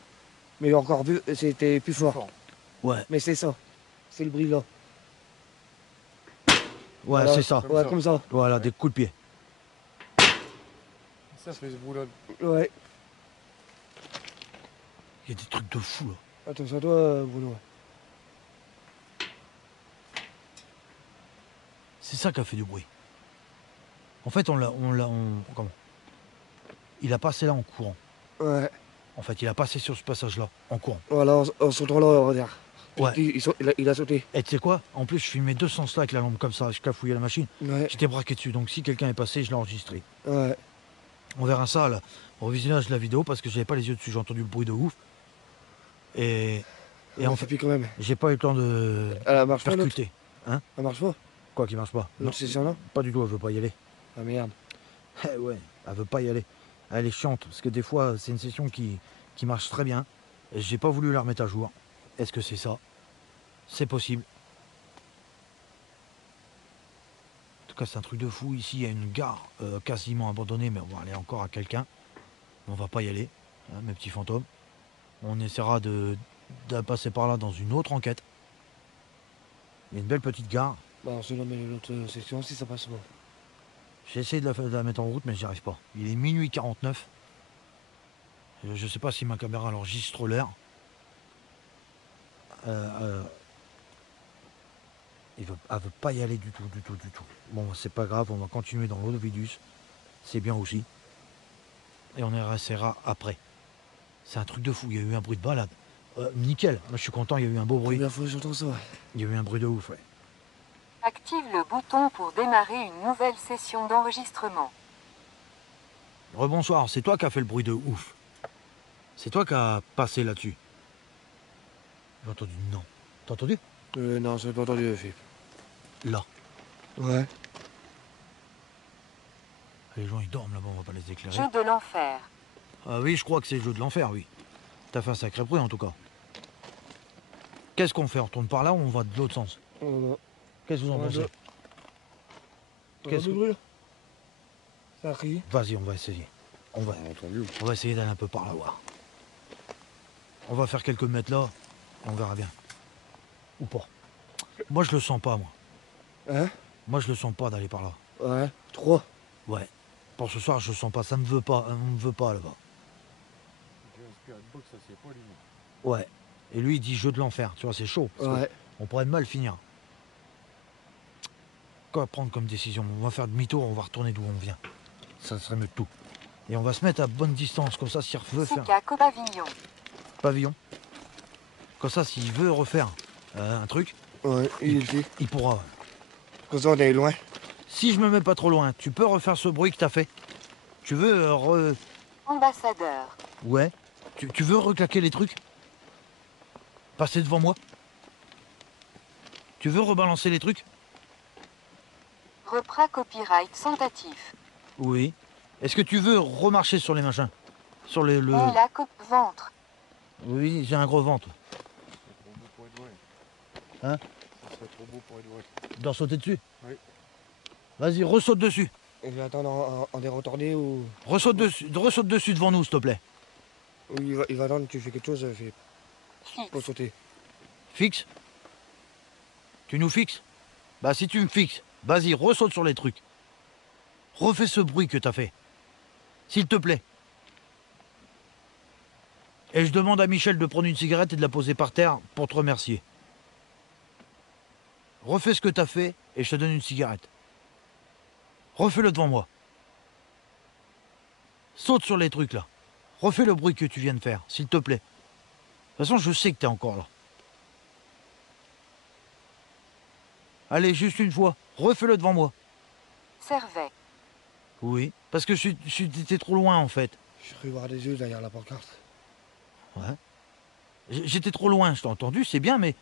Mais encore vu, c'était plus fort. Ouais, Mais c'est ça. C'est le bruit là. ouais, Voilà. c'est ça. Ouais, comme ça. Voilà, des coups de pied. Ça fait ce boulot. Ouais. Il y a des trucs de fou, là. Attention à toi, Bruno. C'est ça qui a fait du bruit. En fait, comment? Il a passé là en courant. Ouais. En fait, il a passé sur ce passage-là, en courant. Voilà, en sautant là, regarde. Ouais. Il a sauté. Et tu sais quoi? En plus, je filmais deux sens là avec la lampe comme ça, je cafouillais la machine. Ouais. J'étais braqué dessus, donc si quelqu'un est passé, je l'ai enregistré. Ouais. On verra ça là, au visionnage de la vidéo, parce que j'avais pas les yeux dessus, j'ai entendu le bruit de ouf. Et en fait, puis quand même. j'ai pas eu le temps de Elle marche pas, l'autre. percuter. Hein? Elle marche pas. Quoi qui marche pas? Non, L'autre session là. pas du tout, elle veut pas y aller. Ah merde. Eh ouais, elle veut pas y aller. Elle est chiante, parce que des fois, c'est une session qui marche très bien. Et j'ai pas voulu la remettre à jour. Est-ce que c'est ça? C'est possible. En tout cas, c'est un truc de fou. Ici, il y a une gare quasiment abandonnée, mais on va aller encore à quelqu'un. On va pas y aller, hein, mes petits fantômes. On essaiera de passer par là dans une autre enquête. Il y a une belle petite gare. Bah, on se nomme l'autre section si ça passe pas. J'ai essayé de la mettre en route, mais j'y arrive pas. Il est minuit 49. Je sais pas si ma caméra enregistre l'heure. Elle veut pas y aller du tout. Bon, c'est pas grave, on va continuer dans l'autre Vidus. C'est bien aussi. Et on y essaiera après. C'est un truc de fou, il y a eu un bruit de balade. Nickel, moi je suis content, il y a eu un beau bruit. Première fois que j'entends ça. Il y a eu un bruit de ouf, ouais. Active le bouton pour démarrer une nouvelle session d'enregistrement. Rebonsoir, c'est toi qui as fait le bruit de ouf. C'est toi qui as passé là-dessus. J'ai entendu non. T'as entendu? Non, j'ai pas entendu, Philippe. Là. Ouais. Les gens ils dorment là-bas, on va pas les éclairer. Jeu de l'enfer. Ah oui, je crois que c'est le jeu de l'enfer, oui. T'as fait un sacré bruit en tout cas. Qu'est-ce qu'on fait? On retourne par là ou on va de l'autre sens? Qu'est-ce que vous en pensez? Qu'est-ce que... Ça crie. Vas-y, on va essayer. On va essayer d'aller un peu par là voir. On va faire quelques mètres là, et on verra bien. Ou pas. Moi je le sens pas, moi. Hein? Moi je le sens pas d'aller par là. Ouais. 3. Ouais. Pour ce soir je le sens pas, ça me veut pas, on me veut pas là-bas. Ouais. Et lui il dit jeu de l'enfer, tu vois, c'est chaud. Ouais. On pourrait mal finir. Quoi prendre comme décision? On va faire demi-tour, on va retourner d'où on vient. Ça serait mieux de tout. Et on va se mettre à bonne distance, comme ça s'il veut faire Sika Copavillon. pavillon. Comme ça s'il veut refaire un truc, Ouais, il dit. il pourra. Comme ça, on est loin. Si je me mets pas trop loin, tu peux refaire ce bruit que t'as fait? Tu veux Ambassadeur. Ouais. Tu veux reclaquer les trucs? Passer devant moi? Tu veux rebalancer les trucs? Repras copyright tentatif. Oui. Est-ce que tu veux remarcher sur les machins? Sur le... Et la ventre. Oui, j'ai un gros ventre. Hein? Ça serait trop beau pour être vrai. Tu dois sauter dessus? Oui. Vas-y, ressaute dessus. Et je vais attendre en dérotourné ou... Ressaute dessus devant nous, s'il te plaît. Oui, il va attendre que tu fais quelque chose, Philippe. Fixe. Pour sauter. Fixe? Tu nous fixes? Bah si tu me fixes, vas-y, ressaute sur les trucs. Refais ce bruit que t'as fait. S'il te plaît. Et je demande à Michel de prendre une cigarette et de la poser par terre pour te remercier. Refais ce que t'as fait et je te donne une cigarette. Refais-le devant moi. Saute sur les trucs là. Refais le bruit que tu viens de faire, s'il te plaît. De toute façon, je sais que t'es encore là. Allez, juste une fois. Refais-le devant moi. Servait. Oui, parce que j'étais trop loin en fait. Je cru voir des yeux derrière la pancarte. Ouais. J'étais trop loin, je t'ai entendu, c'est bien, mais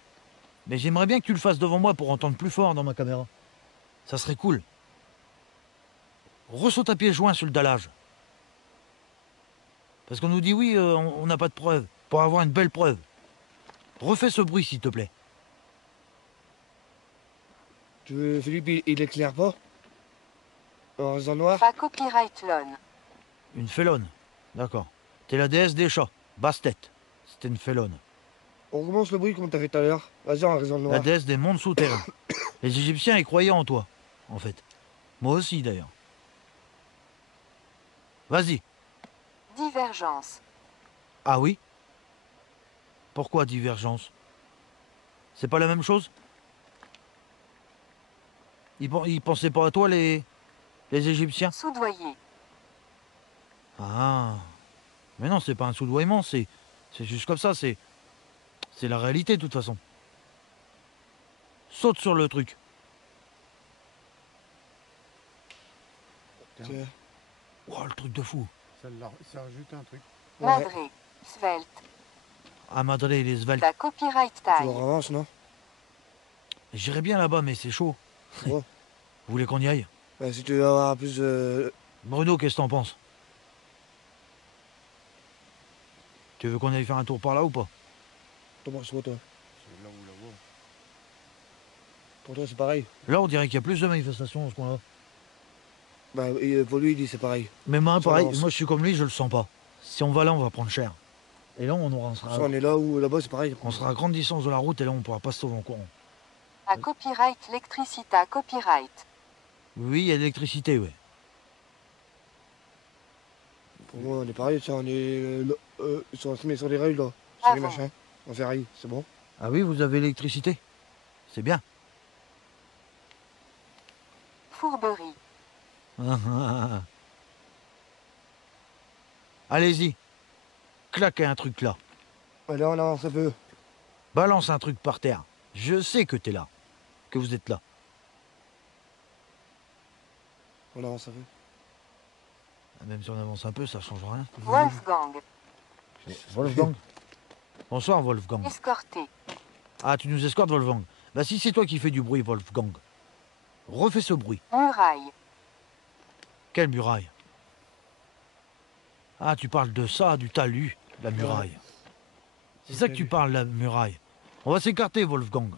j'aimerais bien que tu le fasses devant moi pour entendre plus fort dans ma caméra. Ça serait cool. Ressaute à pieds joints sur le dallage. Parce qu'on nous dit oui, on n'a pas de preuve. Pour avoir une belle preuve. Refais ce bruit, s'il te plaît. Tu veux, Philippe, il éclaire pas? En raison noir? Pas copyright lone. Une félonne. D'accord. T'es la déesse des chats. Bastet. C'était une félonne. On recommence le bruit comme t'as fait tout à l'heure. Vas-y, en raison La noir. déesse des mondes souterrains. Les Égyptiens y croyaient en toi, en fait. Moi aussi, d'ailleurs. Vas-y. Divergence. Ah oui? Pourquoi divergence? C'est pas la même chose? Ils pensaient pas à toi, les Égyptiens? Soudoyer. Ah. Mais non, c'est pas un soudoiement, c'est juste comme ça, c'est la réalité de toute façon. Saute sur le truc. Tiens. Tiens. Wow, le truc de fou. Ça rajoute un truc. Ouais. Madré. Svelte. À Madrid, les Sveltes. La copyright Tu taille. le revances, non? J'irais bien là-bas, mais c'est chaud. Ouais. Vous voulez qu'on y aille? Bah, si tu veux avoir plus Bruno, qu'est-ce que t'en penses? Tu veux qu'on aille faire un tour par là ou pas? T'en penses quoi, toi? C'est là où la voix. Pour toi, c'est pareil. Là, on dirait qu'il y a plus de manifestations dans ce coin-là. Bah, pour lui, il dit c'est pareil. Mais moi, Ça pareil, avance. moi je suis comme lui, je le sens pas. Si on va là, on va prendre cher. Et là, on Soit on est là ou là-bas, c'est pareil. sera à grande distance de la route et là, on pourra pas se sauver en courant. À copyright l'électricité. Copyright. Oui, il y a de l'électricité, oui. Pour moi, on est pareil. Ça, on est on se met sur les rails, là. Sur les Avant. machins. En ferraille, c'est bon. Ah oui, vous avez l'électricité? C'est bien. Fourberie. Allez-y. Claquez un truc là. Allez, on avance un peu. Balance un truc par terre. Je sais que t'es là. Que vous êtes là. On avance un peu. Même si on avance un peu, ça change rien. Wolfgang. Wolfgang. Bonsoir, Wolfgang. Escorté. Ah, tu nous escortes, Wolfgang. Bah si c'est toi qui fais du bruit, Wolfgang. Refais ce bruit. Muraille. Quelle muraille? Ah, tu parles de ça, du talus, la muraille. C'est ça que tu parles, la muraille. On va s'écarter, Wolfgang.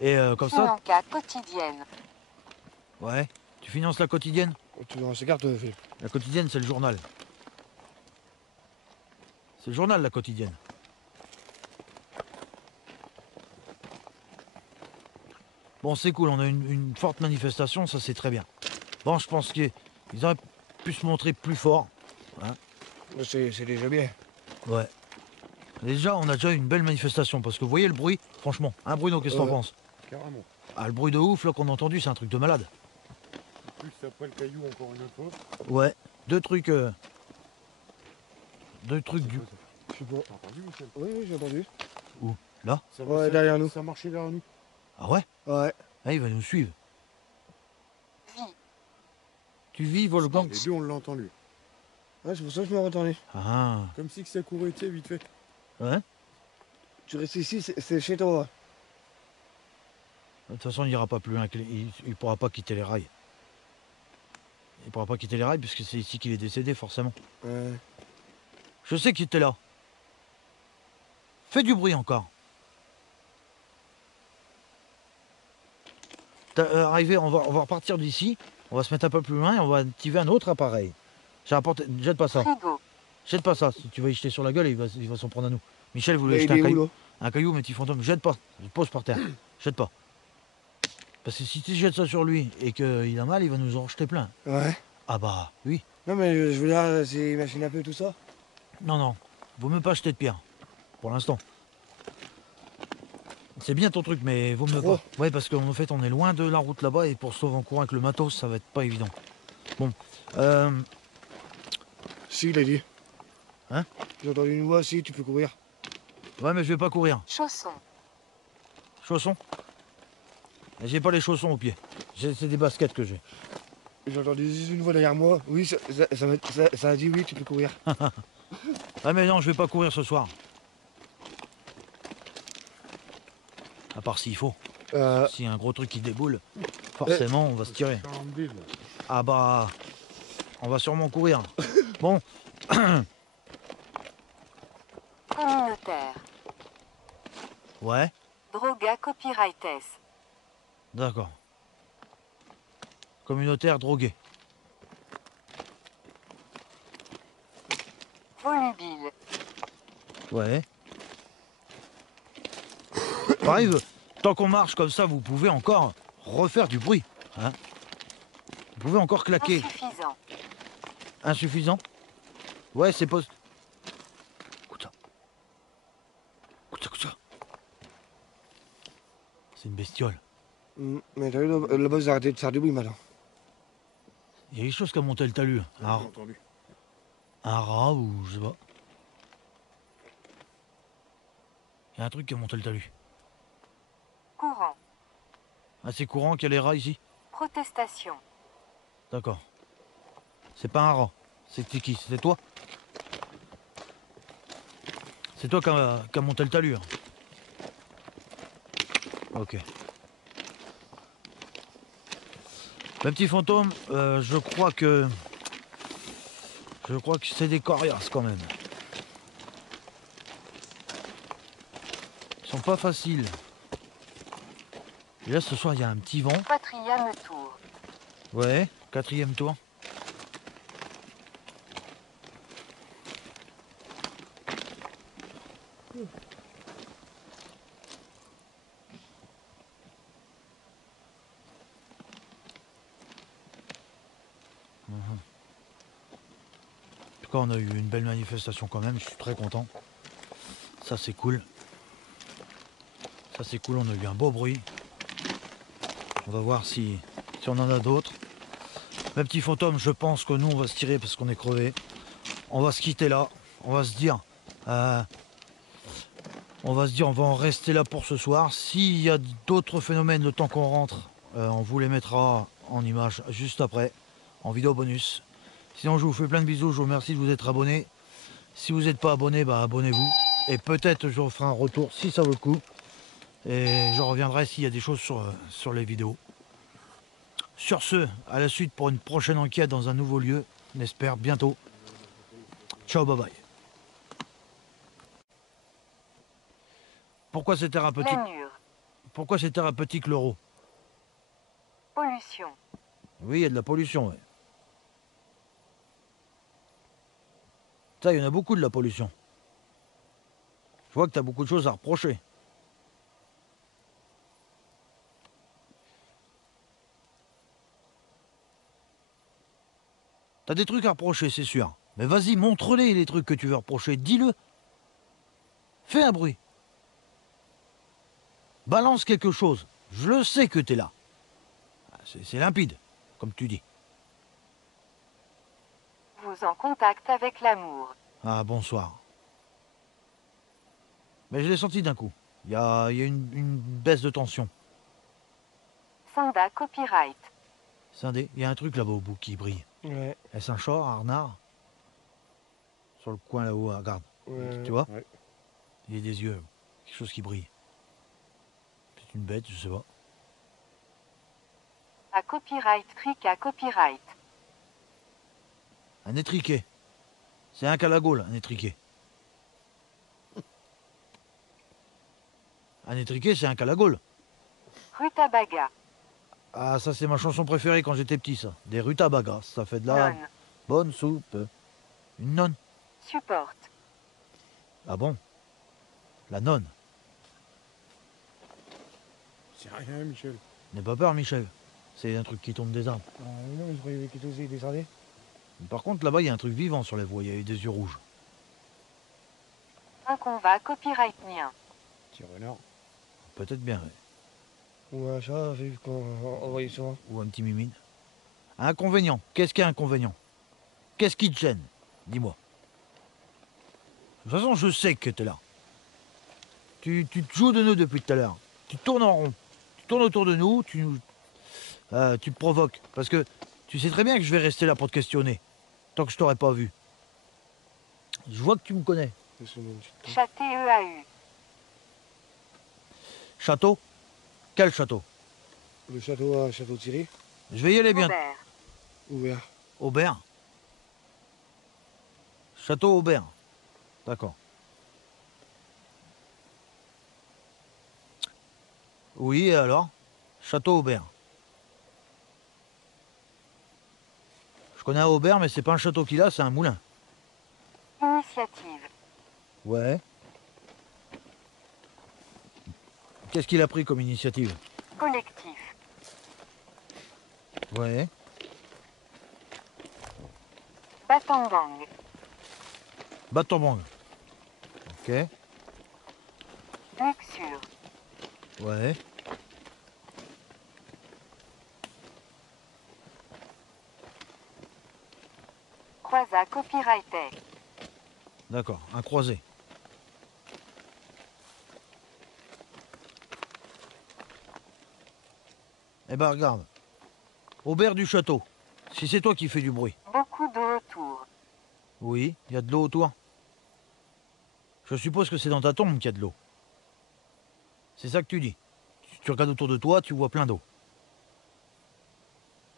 Et comme ça... Financa quotidienne. Ouais. Tu finances la quotidienne? Tu veux, on s'écarte, Philippe. La quotidienne, c'est le journal. C'est le journal, la quotidienne. Bon, c'est cool, on a une forte manifestation, ça c'est très bien. Bon, je pense qu'ils auraient pu se montrer plus forts. C'est déjà bien. Ouais. Déjà, on a déjà une belle manifestation, parce que vous voyez le bruit, franchement, hein Bruno, qu'est-ce que t'en penses? Carrément. Ah, le bruit de ouf là qu'on a entendu, c'est un truc de malade. Plus après le caillou encore une autre fois. Ouais, deux trucs du... Je sais pas. T'as entendu, Michel? Oui, oui, j'ai entendu. Ça Ouais, derrière nous. Ça marchait derrière nous. Ah ouais? Ouais. Ah, il va nous suivre. Vie. Tu vis, Wolfgang? Les deux, on l'a entendu. Ouais, c'est pour ça que je me retourné. Ah, Comme si que ça courait, tu sais, vite fait. ouais. Tu restes ici, c'est chez toi. De toute façon, il n'ira pas plus loin, il pourra pas quitter les rails. Il pourra pas quitter les rails, puisque c'est ici qu'il est décédé, forcément. Ouais. Je sais qu'il était là. Fais du bruit encore. Arrivé, on va repartir d'ici, on va se mettre un peu plus loin et on va activer un autre appareil. J'ai apporté, jette pas ça. Frigo. Jette pas ça, si tu vas y jeter sur la gueule, il va s'en prendre à nous. Michel voulait Mais jeter il un est où, caillou. là? Un caillou, mais petit fantôme, jette pas. Pose par terre. Jette pas. Parce que si tu jettes ça sur lui et qu'il a mal, il va nous en jeter plein. Ouais. Ah bah oui. Non, mais je veux dire, c'est machine un peu tout ça. Non, non. Vaut mieux pas jeter de pierre. Pour l'instant. C'est bien ton truc, mais vaut mieux Trop. pas. Ouais, parce qu'en fait, on est loin de la route là-bas et pour se sauver en courant avec le matos, ça va être pas évident. Bon. Si, il a dit. Hein? J'ai entendu une voix, si, tu peux courir. Ouais, mais je vais pas courir. Chaussons. Chaussons. J'ai pas les chaussons aux pieds. C'est des baskets que j'ai. J'ai entendu une voix derrière moi. Oui, ça a dit oui, tu peux courir. Ah mais non, je vais pas courir ce soir. À part s'il faut. Euh, S'il y a un gros truc qui déboule, forcément, on va se tirer. C'est un dé, là. Ah bah... On va sûrement courir. Bon, Communautaire. ouais, Droga copyrightes. d'accord. Communautaire drogué. Volubile. Ouais. Pareil, tant qu'on marche comme ça, vous pouvez encore refaire du bruit. Hein, vous pouvez encore claquer. Insuffisant. Insuffisant? Ouais, c'est pas... Écoute ça. Écoute ça, écoute ça. C'est une bestiole. Mais t'as vu, là-bas, ils ont arrêté de faire du bruit maintenant. Il y a quelque chose qui a monté le talus. J'ai entendu. Un rat ou je sais pas. Il y a un truc qui a monté le talus. Courant. Ah, c'est courant qu'il y a les rats ici? Protestation. D'accord. C'est pas un rat. C'était qui? C'était toi? C'est toi qui a monté le talus. Hein. Ok. Le petit fantôme, je crois que c'est des coriaces quand même. Ils sont pas faciles. Et là, ce soir, il y a un petit vent. 4e tour. Ouais, 4e tour. En tout cas, on a eu une belle manifestation quand même, je suis très content. Ça, c'est cool. Ça, c'est cool, on a eu un beau bruit. On va voir si on en a d'autres. Mes petits fantômes, je pense que nous, on va se tirer parce qu'on est crevés. On va se quitter là. On va se dire... on va en rester là pour ce soir. S'il y a d'autres phénomènes le temps qu'on rentre, on vous les mettra en image juste après, en vidéo bonus. Sinon, je vous fais plein de bisous, je vous remercie de vous être abonnés. Si vous n'êtes pas abonné, bah abonnez-vous. Et peut-être je referai un retour si ça vaut le coup. Et je reviendrai s'il y a des choses sur les vidéos. Sur ce, à la suite pour une prochaine enquête dans un nouveau lieu. On espère bientôt. Ciao, bye bye. Pourquoi c'est thérapeutique? Planure. Pourquoi c'est thérapeutique l'euro? Pollution. Oui, il y a de la pollution, ouais. Ça, il y en a beaucoup de la pollution. Je vois que tu as beaucoup de choses à reprocher. T'as des trucs à reprocher, c'est sûr. Mais vas-y, montre-les les trucs que tu veux reprocher. Dis-le. Fais un bruit. Balance quelque chose. Je le sais que t'es là. C'est limpide, comme tu dis. Vous en contact avec l'amour. Ah, bonsoir. Mais je l'ai senti d'un coup. Il y a une baisse de tension. Sanda copyright. Scindé, il y a un truc là-bas au bout qui brille. Ouais. Est-ce un chat, un renard? Sur le coin là-haut, regarde. Ouais. Tu vois? Ouais. Il y a des yeux, quelque chose qui brille. C'est une bête, je sais pas. À copyright, trick à copyright. Un étriquet. C'est un calagol, un étriquet. Un étriquet, c'est un calagol. Rutabaga. Ah, ça c'est ma chanson préférée quand j'étais petit, ça. Des rutabagas, ça fait de la Non. bonne soupe. Une nonne. Support. Ah bon? La nonne. C'est rien, Michel. N'aie pas peur, Michel. C'est un truc qui tombe des arbres. Non, je croyais qu'il aussi descendait. Par contre, là-bas, il y a un truc vivant sur les voies. Il y a eu des yeux rouges. Un conva copyright mien. Petit renard. Peut-être bien, ouais. Ou un chat, vu qu'on voyait souvent. Ou un petit mimine. Inconvénient. Qu'est-ce qu'il y a inconvénient? Qu'est-ce qui te gêne? Dis-moi. De toute façon, je sais que tu es là. Tu te joues de nous depuis tout à l'heure. Tu tournes en rond. Tu tournes autour de nous, tu te provoques. Parce que tu sais très bien que je vais rester là pour te questionner. Tant que je t'aurai pas vu. Je vois que tu me connais. Châté EAU. Château? Quel château? Le château à Château Thierry, Je vais y aller bien. Aubert. ouvert. Aubert? Château Aubert. D'accord. Oui, et alors? Château Aubert. Je connais un Aubert, mais c'est pas un château qu'il a, c'est un moulin. Initiative. Ouais. Qu'est-ce qu'il a pris comme initiative? Collectif. Ouais. Battambang. Battambang. Ok. Luxure. Ouais. Croisa copyrighté. D'accord, un croisé. Eh ben regarde. Aubert du château. Si c'est toi qui fais du bruit. Beaucoup d'eau autour. Oui, il y a de l'eau autour. Je suppose que c'est dans ta tombe qu'il y a de l'eau. C'est ça que tu dis. Tu regardes autour de toi, tu vois plein d'eau.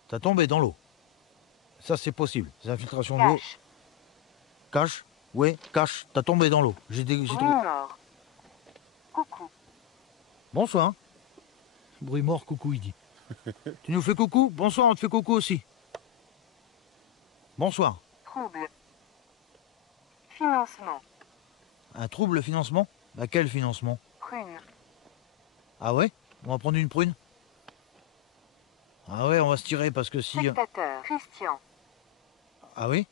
Ta tombe est dans l'eau. Ça c'est possible. C'est infiltration d'eau. Cache. Cache. Oui, cache. Ta tombe est dans l'eau. J'ai Bruit trouvé. mort. Coucou. Bonsoir. Bruit mort, coucou, il dit. Tu nous fais coucou? Bonsoir, on te fait coucou aussi. Bonsoir. Trouble. Financement. Un trouble financement? À quel financement? Prune. Ah ouais? On va prendre une prune? Ah ouais, on va se tirer parce que si... Spectateur. Christian. Ah oui?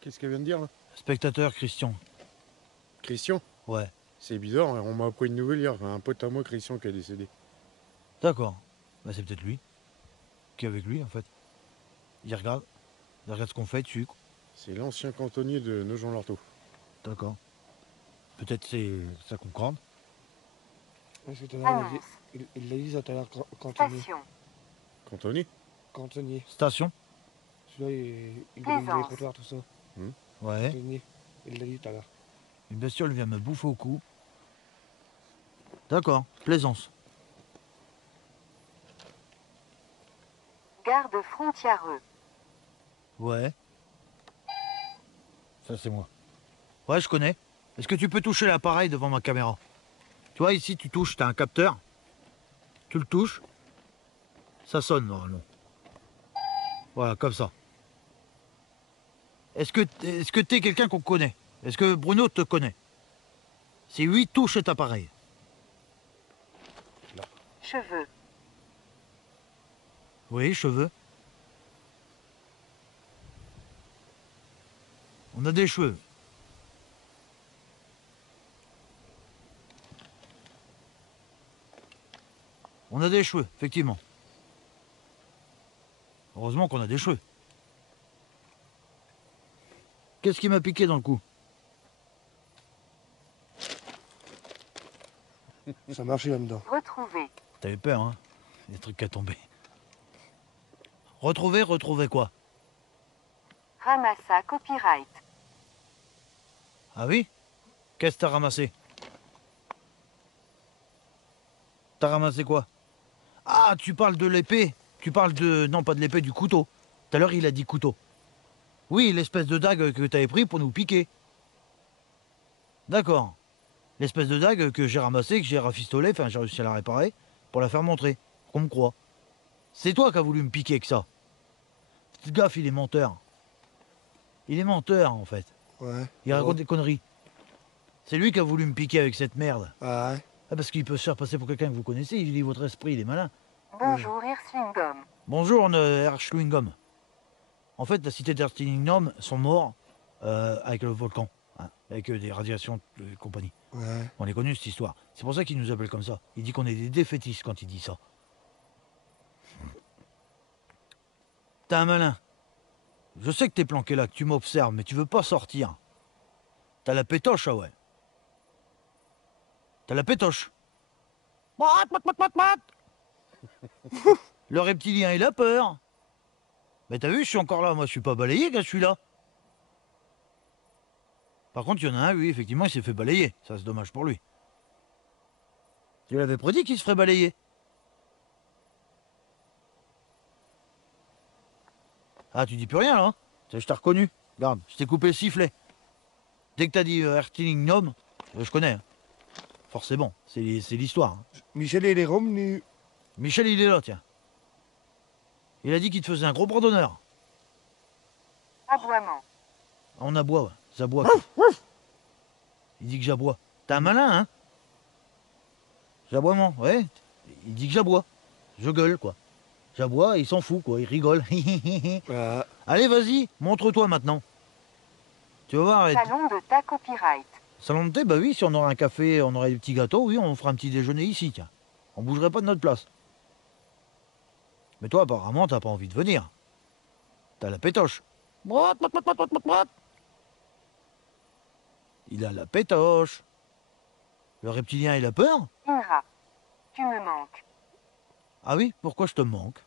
Qu'est-ce qu'elle vient de dire là? Spectateur, Christian. Christian? Ouais. C'est bizarre, hein, on m'a appris une nouvelle hier. Un pote à moi, Christian, qui est décédé. D'accord. Bah c'est peut-être lui. Qui est avec lui en fait. Il regarde. Il regarde ce qu'on fait dessus. C'est l'ancien cantonnier de Nogent-Larteau. D'accord. Peut-être c'est ça concorde. Parce que tout à l'heure, Annonce. il l'a dit tout à l'heure, cantonnier. Station. Cantonnier? Cantonnier. Station. Celui-là, il domine les Plaisance. comptoirs, tout ça. Ouais. Cantonnier. Il l'a dit tout à l'heure. Une bestiole vient me bouffer au cou. D'accord. Plaisance. Garde frontiéreux. Ouais. Ça c'est moi. Ouais, je connais. Est-ce que tu peux toucher l'appareil devant ma caméra? Tu vois, ici, tu touches, t'as un capteur. Tu le touches. Ça sonne normalement. Voilà, comme ça. Est-ce que t'es quelqu'un qu'on connaît? Est-ce que Bruno te connaît? Si oui, touche cet appareil. Cheveux. Oui, cheveux. On a des cheveux. On a des cheveux, effectivement. Heureusement qu'on a des cheveux. Qu'est-ce qui m'a piqué dans le cou? Ça marchait là-dedans. Retrouver. T'avais peur, hein? Des trucs à tomber. Retrouver quoi? Ramassa copyright. Ah oui? Qu'est-ce que t'as ramassé? T'as ramassé quoi? Ah, tu parles de l'épée. Tu parles de... Non, pas de l'épée, du couteau. Tout à l'heure, il a dit couteau. Oui, l'espèce de dague que t'avais pris pour nous piquer. D'accord. L'espèce de dague que j'ai ramassée, que j'ai rafistolée, enfin j'ai réussi à la réparer, pour la faire montrer, pour qu'on me croit. C'est toi qui as voulu me piquer avec ça. Faites gaffe, il est menteur. Il est menteur, en fait. Ouais. Il raconte des conneries. C'est lui qui a voulu me piquer avec cette merde. Ah ouais. Ah, parce qu'il peut se faire passer pour quelqu'un que vous connaissez, il lit votre esprit, il est malin. Bonjour Hirswingom. Bonjour, Erschlingom. En fait, la cité d'Erschlingom sont morts avec le volcan, hein, avec des radiations et compagnie. Ouais. On est connu cette histoire. C'est pour ça qu'il nous appelle comme ça. Il dit qu'on est des défaitistes quand il dit ça. T'es un malin. Je sais que t'es planqué là, que tu m'observes, mais tu veux pas sortir. T'as la pétoche, ah ouais. T'as la pétoche. Le reptilien, il a peur. Mais t'as vu, je suis encore là. Moi, je suis pas balayé quand je suis là. Par contre, il y en a un, oui, effectivement, il s'est fait balayer. Ça, c'est dommage pour lui. Tu l'avais prédit qu'il se ferait balayer. Ah, tu dis plus rien, là, hein? Je t'ai reconnu. Regarde, je t'ai coupé le sifflet. Dès que t'as dit Ertilingnom, je connais. Hein. Forcément, c'est l'histoire. Hein. Michel et les Roms, nu. Michel, il est là, tiens. Il a dit qu'il te faisait un gros brandonneur. Aboiement. On aboie, ouais. Ça aboie. Il dit que j'aboie. T'es un malin, hein? J'aboiement, ouais. Il dit que j'aboie. Je gueule, quoi. J'aboie, il s'en fout, quoi. Il rigole. Allez, vas-y, montre-toi maintenant. Tu vas voir. Salon de ta copyright. Salon de thé, bah oui, si on aurait un café, on aurait des petits gâteaux, oui, on fera un petit déjeuner ici, tiens. On bougerait pas de notre place. Mais toi, apparemment, t'as pas envie de venir. T'as la pétoche. Il a la pétoche. Le reptilien, il a peur? Inra. Tu me manques. Ah oui, pourquoi je te manque?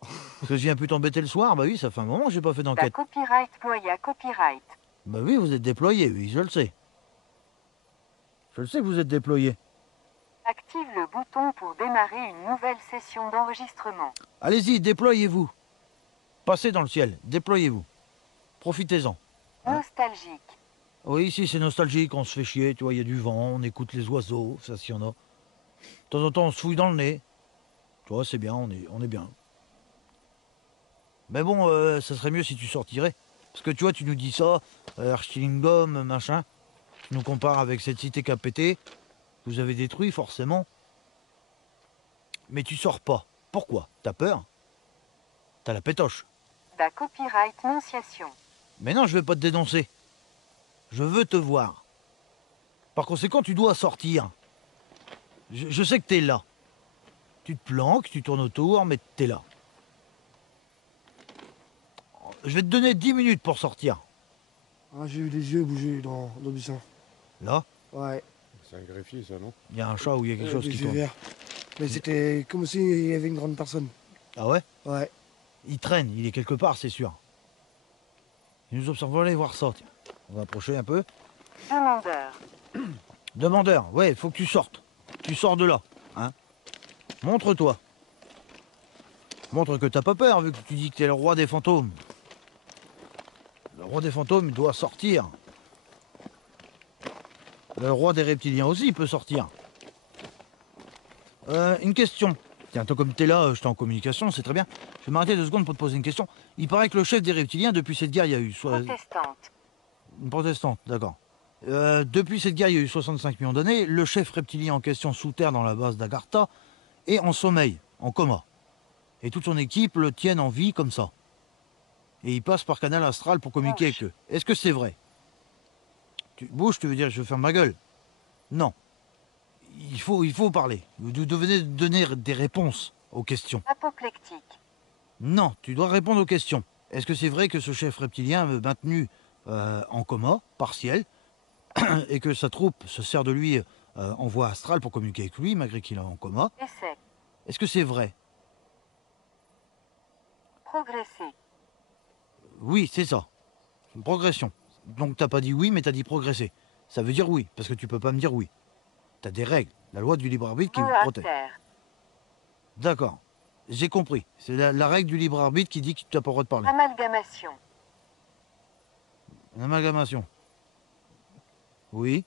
Parce que je viens plus t'embêter le soir? Bah oui, ça fait un moment que j'ai pas fait Ta d'enquête. copyright Ploya copyright. Bah oui, vous êtes déployé, oui, je le sais. Je le sais que vous êtes déployé. Active le bouton pour démarrer une nouvelle session d'enregistrement. Allez-y, déployez-vous. Passez dans le ciel, déployez-vous. Profitez-en. Hein? Nostalgique. Oui, ici c'est nostalgique, on se fait chier, tu vois, il y a du vent, on écoute les oiseaux, ça s'il y en a. De temps en temps, on se fouille dans le nez. Tu vois, c'est bien, on est bien. Mais bon, ça serait mieux si tu sortirais. Parce que tu vois, tu nous dis ça, Erchilingom, machin. Tu nous compares avec cette cité qui a pété, que vous avez détruit forcément. Mais tu sors pas. Pourquoi? T'as peur? T'as la pétoche. Ta copyright nonciation. Mais non, je vais pas te dénoncer. Je veux te voir. Par conséquent, tu dois sortir. Je sais que t'es là. Tu te planques, tu tournes autour, mais t'es là. Je vais te donner 10 minutes pour sortir. Ah, j'ai eu les yeux bouger dans du sang. Là, Ouais. C'est un greffier, ça, non? il y a un chat ou il y a quelque chose les qui yeux tourne. verts. Mais c'était comme s'il y avait une grande personne. Ah ouais? Ouais. Il traîne, il est quelque part, c'est sûr. Il nous observe, on va aller voir ça, tiens. On va approcher un peu. Demandeur. Demandeur, ouais, il faut que tu sortes. Tu sors de là, hein. Montre-toi. Montre que t'as pas peur, vu que tu dis que t'es le roi des fantômes. Le roi des fantômes, il doit sortir. Le roi des reptiliens aussi peut sortir. Une question. Tiens, toi comme t'es là, j'étais en communication, c'est très bien. Je vais m'arrêter 2 secondes pour te poser une question. Il paraît que le chef des reptiliens, depuis cette guerre, il y a eu... Protestante. Une protestante, d'accord. Depuis cette guerre, il y a eu 65 millions d'années. Le chef reptilien en question sous terre dans la base d'Agartha est en sommeil, en coma. Et toute son équipe le tiennent en vie comme ça. Et il passe par canal astral pour communiquer avec eux. Est-ce que c'est vrai? Bouge, tu veux dire je vais faire ma gueule? Non. Il faut parler. Vous devez donner des réponses aux questions. Apoplectique. Non, tu dois répondre aux questions. Est-ce que c'est vrai que ce chef reptilien est maintenu en coma, partiel, et que sa troupe se sert de lui en voie astrale pour communiquer avec lui, malgré qu'il est en coma? Essai. Est-ce que c'est vrai? Progresser. Oui, c'est ça. Une progression. Donc t'as pas dit oui, mais t'as dit progresser. Ça veut dire oui, parce que tu peux pas me dire oui. T'as des règles, la loi du libre arbitre qui Peu vous à protège. terre. D'accord, j'ai compris. C'est la règle du libre arbitre qui dit que tu n'as pas le droit de parler. Amalgamation. Une amalgamation. Oui.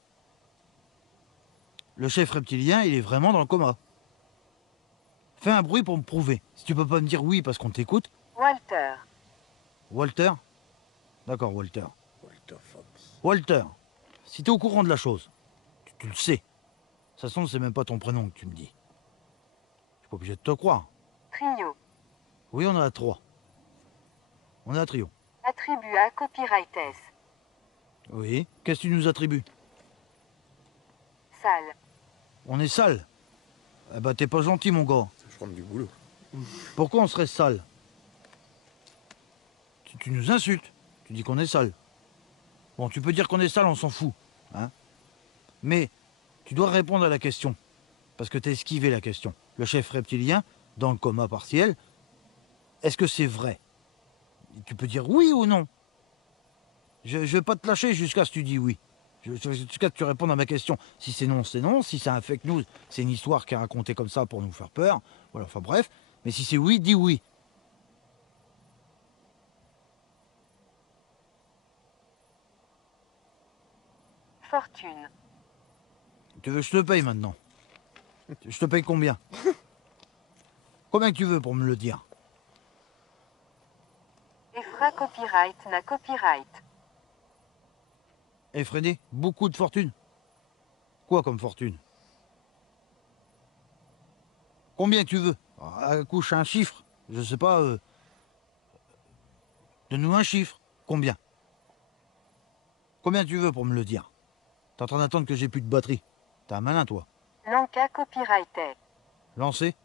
Le chef reptilien, il est vraiment dans le coma. Fais un bruit pour me prouver. Si tu peux pas me dire oui parce qu'on t'écoute. Walter. Walter? D'accord, Walter. Walter Fox. Walter, si t'es au courant de la chose, tu le sais. De toute façon, c'est même pas ton prénom que tu me dis. Je suis pas obligé de te croire. Trio. Oui, on est à 3. On est à trio. Attribut à copyright S. Oui. Qu'est-ce que tu nous attribues? Salle. On est sale. Eh ben, t'es pas gentil, mon gars. Je rentre du boulot. Pourquoi on serait sale? Tu nous insultes. Tu dis qu'on est sale. Bon, tu peux dire qu'on est sale, on s'en fout. Hein? Mais tu dois répondre à la question. Parce que t'as esquivé la question. Le chef reptilien, dans le coma partiel, est-ce que c'est vrai? Tu peux dire oui ou non. Je vais pas te lâcher jusqu'à ce que tu dis oui. Jusqu'à ce que tu répondes à ma question. Si c'est non, c'est non. Si c'est un fake news, c'est une histoire qui est racontée comme ça pour nous faire peur. Voilà, enfin bref. Mais si c'est oui, dis oui. fortune. Tu veux que je te paye maintenant? Je te paye combien? Combien tu veux pour me le dire? Efra copyright na copyright. Eh Freddy, beaucoup de fortune? Quoi comme fortune? Combien tu veux? Accouche un chiffre, je sais pas. Donne-nous un chiffre. Combien? Combien tu veux pour me le dire? T'es en train d'attendre que j'ai plus de batterie. T'es un malin, toi. Lanka copyrighted. Lancer?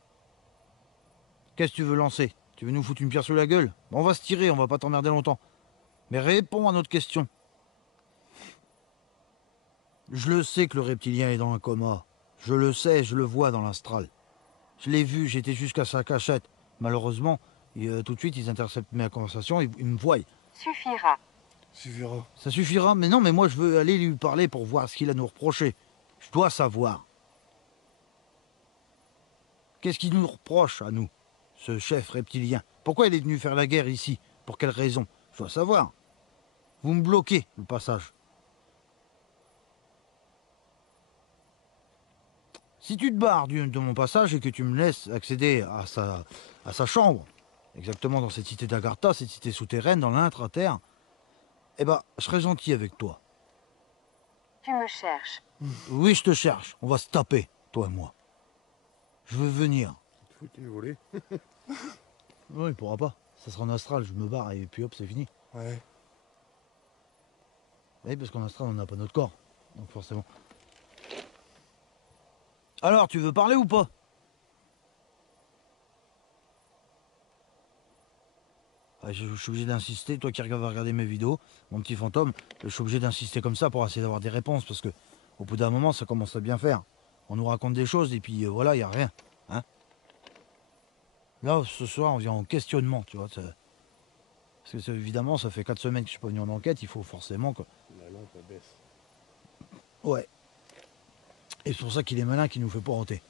Qu'est-ce que tu veux lancer? Tu veux nous foutre une pierre sous la gueule? Bon, on va se tirer, on va pas t'emmerder longtemps. Mais réponds à notre question. Je le sais que le reptilien est dans un coma. Je le sais, je le vois dans l'astral. Je l'ai vu, j'étais jusqu'à sa cachette. Malheureusement, tout de suite, ils interceptent ma conversation, ils me voient. Suffira. Suffira. Ça suffira? Mais non, mais moi je veux aller lui parler pour voir ce qu'il a à nous reprocher. Je dois savoir. Qu'est-ce qu'il nous reproche à nous, ce chef reptilien? Pourquoi il est venu faire la guerre ici? Pour quelle raison? Je dois savoir. Vous me bloquez le passage. Si tu te barres de mon passage et que tu me laisses accéder à sa chambre, exactement dans cette cité d'Agartha, cette cité souterraine, dans l'intra-terre, eh ben, je serai gentil avec toi. Tu me cherches. Oui, je te cherche. On va se taper, toi et moi. Je veux venir. Tu te foutais une volée. Non, il pourra pas. Ça sera en astral, je me barre et puis hop, c'est fini. Ouais. Oui, parce qu'en astral, on n'a pas notre corps. Donc forcément. Alors, tu veux parler ou pas? Je suis obligé d'insister, toi qui vas regarder mes vidéos, mon petit fantôme, je suis obligé d'insister comme ça pour essayer d'avoir des réponses, parce que au bout d'un moment, ça commence à bien faire. On nous raconte des choses et puis voilà, il n'y a rien. Hein? Là, ce soir, on vient en questionnement, tu vois. Parce que évidemment, ça fait 4 semaines que je suis pas venu en enquête, il faut forcément que... La lampe elle baisse. Ouais. Et c'est pour ça qu'il est malin, qu'il nous fait pointer.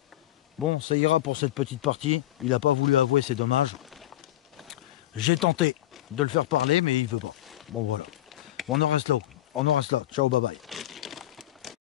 Bon, ça ira pour cette petite partie. Il n'a pas voulu avouer, c'est dommage. J'ai tenté de le faire parler, mais il veut pas. Bon, voilà. On en reste là. On en reste là. Ciao, bye bye.